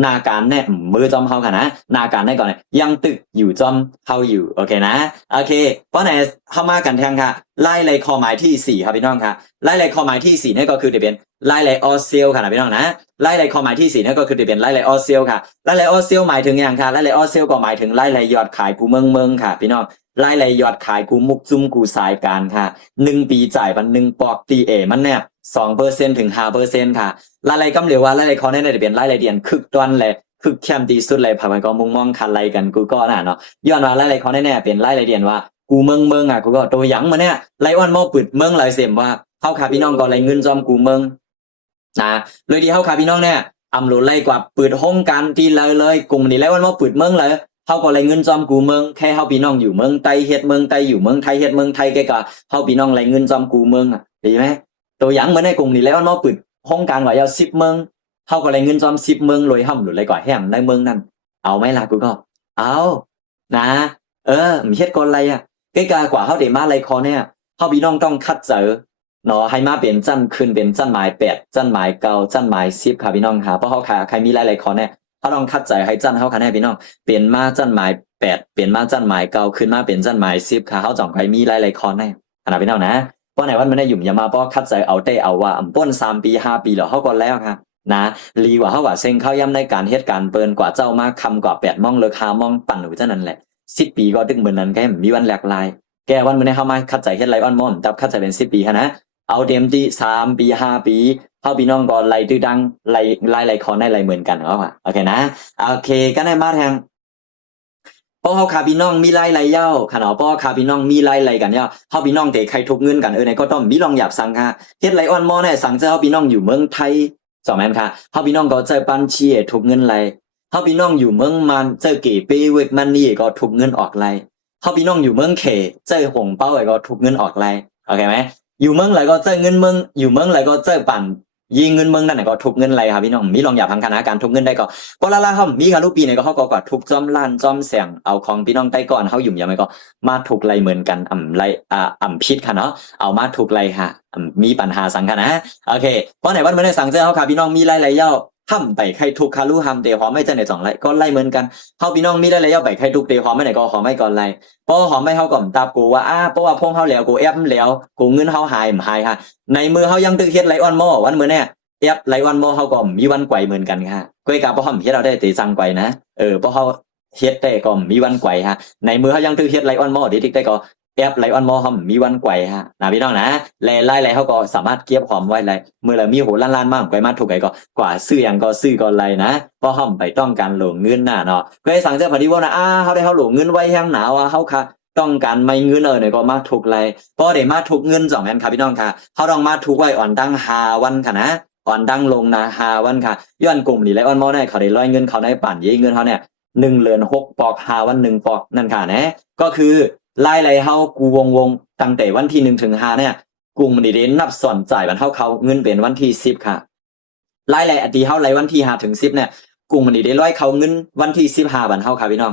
นาการเนี่ยมือจอมเขาค่ะนะนาการได้ก่อนเนี่ยยังตึกอยู่จอมเขาอยู่โอเคนะโอเคเพราะไหนเข้ามากันแทงค่ะไล่เลยข้อหมายที่4ครับพี่น้องค่ะไล่เลยข้อหมายที่4นี่ก็คือจะเป็นไล่เลยออเซลค่ะนะพี่น้องนะไล่เลยข้อหมายที่4นี่ก็คือจะเป็นไล่เลยออเซลค่ะไล่เลยออเซลหมายถึงอย่างค่ะไล่เลยออเซลก็หมายถึงไล่เลยยอดขายกูเมืองค่ะพี่น้องไล่เลยยอดขายกูมุกจุ้มกูสายการค่ะ1ปีจ่ายมัน1ปอกตีมันเนี่ย2%ถึง 5% ค่ะรายกำเหลวว่ารายเขาเนี่ยจะเป็นรายเดียนคึกตอนเลยคึกเข้มดีสุดเลยผ่านก็มุ่งมองคันไรกันกูก็น่ะเนาะย้อนว่ารายเขาแน่ๆเป็นรายเดียนว่ากูเมืองอ่ะกูก็ตัวหยังมาเนี่ยไรอ้อนมอปึดเมืองไรเสียมว่าเฮาค่ะพี่น้องก็ไรเงินจอมกูเมืองนะเลยที่เฮาค่ะพี่น้องเนี่ยโหลดไรกว่าปึดห้องกันที่เลยกลุ่มนี้ไรอ้อนมอปึดเมืองเลยเฮาก็ไรเงินจอมกูเมืองแค่เฮาพี่น้องอยู่เมืองไต้เฮ็ดเมืองไต้อยู่เมืองไทยเฮ็ดเมืองไทยแกก็เฮาพี่น้องไรเงินจอมกูเมืองอ่ะดีไหมตัวอย่างเหมือนในกลุ่มนี้แล้วเนาะปึดห้องการว่ายาว10เมืองเฮาก็ไรเงินจอม10เมืองรวยห่ำหรือไรกว่าแห้งในเมืองนั้น เอาไหมล่ะกูก็เอานะมีเฮ็ดก่อนอะไรอ่ะใกล้ๆกว่าเฮาได้มาไลคอเนี่ยเฮาพี่น้องต้องคัดเจอเนาะให้มาเป็นจันขึ้นเป็นจันหมาย8จันหมาย9จันหมาย10ค่ะพี่น้องค่ะเพราะเฮาค่ะใครมีหลายๆคอเนี่ยเฮาต้องคัดใจให้จันเฮาค่ะแน่พี่น้องเปลี่ยนมาจันหมาย8เปลี่ยนมาจันหมาย9ขึ้นมาเป็นจันหมาย10ค่ะเฮาจ่องใครมีหลายๆคอแน่ขนาดพี่น้องนะเพราะไหนวันมันได้หยุ่มอย่ามาเพราะคัดใจเอาได้เอาว่าป่น3ปี5ปีแล้วเฮาก็แล้วค่ะนะลีว่าเฮาว่าเซ็งเข้าย่ำในการเฮ็ดการเปิ้นกว่าเจ้ามาคำกว่า8มองเลิก5มองปั่นอยู่จังนั้นแหละ10ปีก็ตึกเหมือนนั้นแกมีวันแหลกลายแกวันมื้อนี้เฮามาคัดใจเฮ็ดไรออนมอนตับคัดใจเป็น10ปีค่ะนะเอาเต็มที่3ปี5ปีเฮาพี่น้องก็ไล่ตื้อดังไล่คอได้ไล่เหมือนกันเนาะโอเคนะโอเคก็ได้มาทางป้อเฮาคาพี่น้องมีไล่เย้าค่ะเนาะป้อคาพี่น้องมีไล่กันเย้าเฮาพี่น้องเตใครทุกเงินกันในก็ต้องมีลองหยับสั่งค่ะเฮ็ดไรออนมอเนี่ยสั่งเจ้าเฮาพี่น้องอยู่เมืองไทยสองแม่นค่ะเฮาพี่น้องก็เจอปันชีทุกเงินไล่เฮาพี่น้องอยู่เมืองมันเจอเก๋เปเวกมันนี่ก็ทุกเงินออกไล่เฮาพี่น้องอยู่เมืองเขเจอหงเป้าก็ทุกเงินออกไล่โอเคไหมอยู่เมืองไหนก็เจอเงินเมืองอยู่เมืองไหนก็เจอปั่นยิงเงินเมืองนั่นก็ทุกเงินไรครับพี่น้องมีลองอย่าพังคณะการทุกเงินได้ก็ปลาล่าครับมีคารุปีเนี่ยก็เขาก็ทุกจอมล้านจอมแสงเอาของพี่น้องใต้ก่อนเขาหยุ่มยังไงก็มาถูกไรเหมือนกันไรพิษค่ะเนาะเอามาถูกไรค่ะมีปัญหาสังค่ะนะโอเคเพราะไหนวันเมื่อไหร่สั่งเจอเขาค่ะพี่น้องมีไรเย่าห้ำไปใครทุกคารุห้ำเดหอมไม่เจอใน2ไรก็ไล่เหมือนกันเขาพี่น้องมีไรเย่าไปใครทุกเดหอมไม่ไหนก็หอมไม่ก่อนไรเพราะหอมไม่เขาก่อนตากูว่าเพราะว่าพงเขาแล้วกูแอบแล้วกูเงินเขาหายค่ะในมือเขายังตึกเฮ็ดไรออนมอวันเมื่อเนี่ยไลออนมอเขาก็มีวันไกวเหมือนกันค่ะก้อยกาเพราะเขาเฮ็ดเราได้ตีจังไกวนะเพราะเขาเฮ็ดได้ก็มีวันไกวฮะในมือเขายังถือเฮ็ดไลออนมอดิทิกได้ก็ไลออนมอเขามีวันไกวฮะนะพี่น้องนะไล่เขาก็สามารถเก็บหอมไว้เลยเมื่อเรามีโหล้านมากไกวมาถูกไกก็กว่าซื้ออย่างก็ซื้อก็ไล่นะเพราะเขาไปต้องการหลงเงินน่ะเนาะก็ให้สั่งเจ้าพอดีว่านะเขาได้เขาหลงเงินไว้แห้งหนาวเขาค่ะต้องการไม่เงินเนี่ยก็มาถูกไล่เพราะได้มาถูกเงิน2แม่นครับพี่น้องค่ะเขาต้องมาถูกไว้อ่อนตั้ง5วันค่ะนะอ่อนดังลงนะ5วันค่ะย้อนกลุ่มนี่ไลออนมอได้เขาได้ร้อยเงินเขาได้ปั่นเยเงินเขาเนี่ย1เหรียญ6ปอก5วัน1ปอกนั่นค่ะนะก็คือไล่เฮากูวงตั้งแต่วันที่1ถึง5เนี่ยกลุ่มนี่ได้นับส่วนจ่ายวันเขาเงินเป็นวันที่10ค่ะไล่อดีเฮาไล่วันที่5ถึง10เนี่ยกลุ่มนี่ได้ร้อยเขาเงินวันที่15วันเฮาค่ะพี่น้อง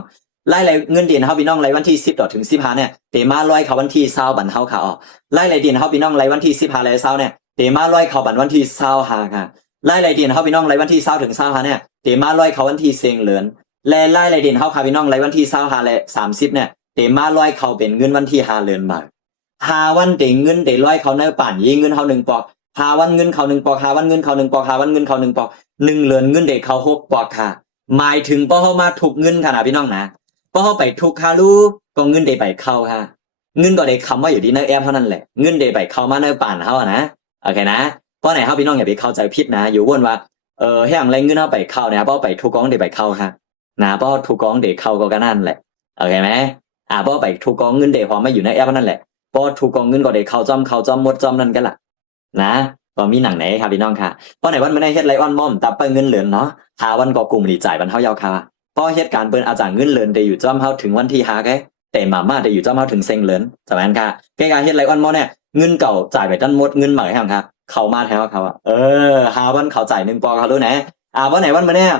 ไล่เงินเดือนเฮาพี่น้องไล่วันที่10ต่อถึง15เนี่ยเตมาร้อยเขาวันที่20วันเฮาค่ะอ๋อไล่เดือนเฮาพี่น้องไล่วันที่15ไล่20เนี่ยเตมาร้อยเขาบันวันที่25ค่ะไล่เดือนเฮาพี่น้องไล่วันที่20ถึง25เนี่ยเตมาร้อยเขาวันที่เซงเหลือนและไล่เดือนเฮาค่ะพี่น้องไล่วันที่25และ30เนี่ยเตมาร้อยเขาเป็นเงินวันที่5เหลือนบาท5วันเตเงินเตร้อยเขาในป่านยิงเงินเฮา1ปอก5วันเงินเขา1ปอก5วันเงินเขา1ปอก5วันเงินเขา1ปอก1เหลือนเงินเด็กเขา6ปอกค่ะหมายถึงป้อเฮามาถูกเงินค่ะนะพี่น้องนะป้อเฮาไปถูกคารูก็เงินเดไปเข้าค่ะเงินก็ได้คำว่าอยู่ที่ในแอปเท่านั้นแหละเงินเดไปเข้ามาในป่านเฮานะโอเคนะเพราะไหนเฮาพี่น้องอย่าไปเข้าใจผิดนะอยู่วนว่าให้อย่างไรเงินเฮาไปเข้านะเพราะไปถูกกองเดไปเข้าค่ะนะเพราะถูกกองเดเข้าก็นั่นแหละโอเคไหมเพราะไปถูกกองเงินเดพอมาอยู่ในแอปนั่นแหละเพราะถูกกองเงินก็เดเข้าจอมหมดจอมนั่นกันล่ะนะก็มีหนังไหนครับพี่น้องค่ะเพราะไหนวันไม่ได้เฮ็ดไลออนมอมตับไปเงินเหลือนเนาะ5วันก็กลุ่มดีจ่ายวันเฮายาวค่ะเพราะเหตุการณ์เปิ้นอาจารย์เงินเหลือนได้อยู่จอมเฮาถึงวันที่5แกแต่มาได้อยู่จอมเฮาถึงเซ็งเหลือนสมัยนั้นค่ะแกการเฮ็ดไลออนมอเนี่ยเงินเก่าจ่ายไปจนหมดเงินใหม่ครับครับเข้ามาแถวเขา5วันเขาจ่าย1ปอเขารู้นะวันไหนวันมื้อเนี่ย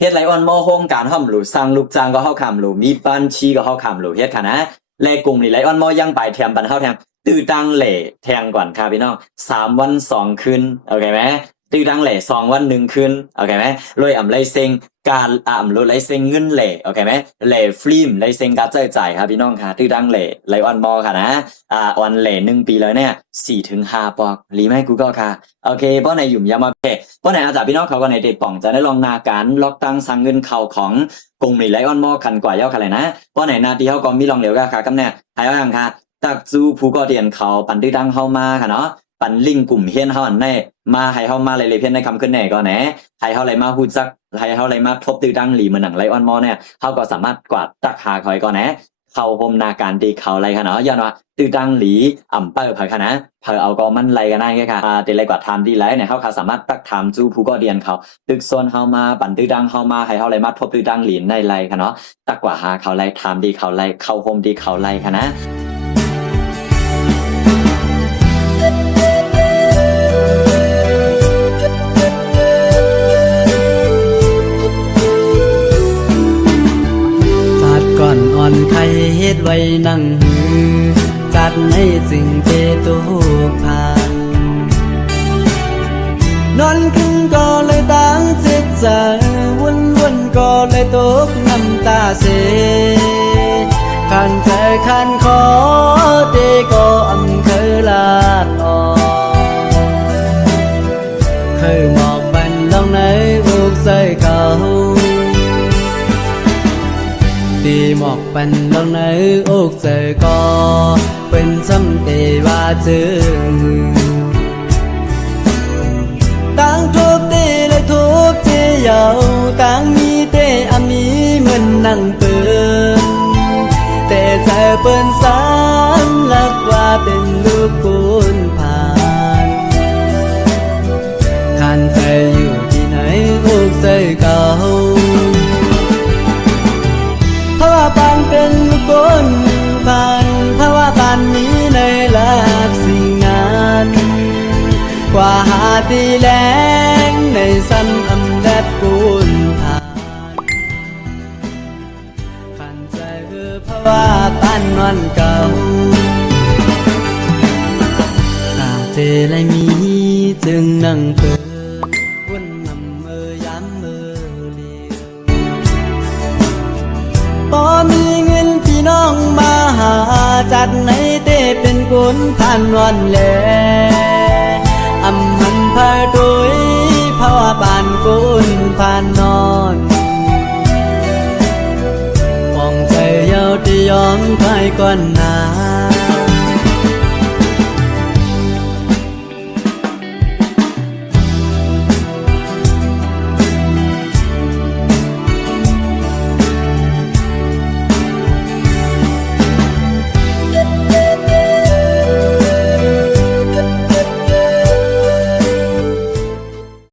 เฮ็ดไลออนมอโครงการห้อมหรูสร้างลูกจ้างก็เฮาคำหรูมีบัญชีก็เฮาคำหรูเฮ็ดค่ะนะและกลุ่มนี่ไลออนมอยังไปแถมบันเฮาแถมตื้อตังเหล่แทงก่อนค่ะพี่น้อง3วัน2คืนโอเคมั้ยตื้อตังเหล่2วัน1คืนโอเคมั้ยรวยไลเซ็งการรวยไลเซ็งเงินเหล่โอเคมั้ยเหล่ฟิล์มไลเซ็งการจ่ายครับพี่น้องค่ะตื้อตังเหล่ไลออนมอค่ะนะออนเหล่1ปีแล้วเนี่ย4ถึง5ปอกรีไหม Google ค่ะโอเคเพราะในหยุ่มยามาเพเพราะในอาจารย์พี่น้องเขาก็ในเด็ดป่องจะได้ลองนาการล็อกตั้งสั่งเงินเข้าของกลุ่มนี่ไลออนมอคันกว่าเย้าค่ะเลยนะเพราะในนาที่เฮาก็มีลองเหลวค่ะกำเนี่ยหายว่าจังค่ะตักจูผู้ก่อเตียนเขาปันตื้อดังเฮามาค่ะเนาะปันลิงกลุ่มเฮียนเฮาอันในมาให้เฮามาเลยเพียนในคำขึ้นแน่ก็แหนให้เฮาเลยมาฮู้จักให้เฮาเลยมาทบตื้อดังหลีเหมือนหนังไลออนมอเนี่ยเฮาก็สามารถกวาดตักหาคอยก็แหนเข้าโฮมนาการดีเขาไรค่ะเนาะย้อนว่าตื้อดังหลีเปิ้ลเผยค่ะนะเผยเอาก็มันไรกันได้ค่ะแต่ไรกว่าทำดีแล้วเนี่ยเฮาค่ะสามารถตักถามจูผู้ก่อเตียนเขาตึกโซนเฮามาปันตื้อดังเฮามาให้เฮาเลยมาทบตื้อดังหลีในไรค่ะเนาะตักกว่าหาเขาไรทำดีเขาไรเข้าโฮมดีเขาไรค่ะนะ อนใครเฮ็ดไว้นั่งหือจัดให้สิ่งเจตุกทางนอนขึ้นก็เลยตั้งจิตใจวนก็เลยตกน้ำตาเสขันใจขันขอเตก็อำเคยลาดออกเคยหมอกบันลองในอุกใส่เขาตีหมอกปันลองในอกเจอก็เป็นซ้ำเตว่าเจอตั้งทุกตีและทุกเจียวตั้งมีเตอามีเหมือนนั่งเปินแต่ใจเปิ้นสารลักว่าเป็นลูกคุณผ่านขันใจอยู่ที่ไหนอกเจอเก่าเพราะว่าปานเป็นคนผ่านเพราะว่าปานนี้ในหลักสิ่งงานกว่าหาตีแรงในสันอำแดดกุนทานขันใจเพราะว่าปานนอนเก่าตาเจเลยมีจึงนั่งเปิดวนนำมือย้ำมือเลียวพอมีเงินพี่น้องมาหาจัดในเต้เป็นคนผ่านวันแลอำหันพาโดยเพราะว่าบ้านคนผ่านนอนมองใจเยาที่ยอมคลายก่อนหนา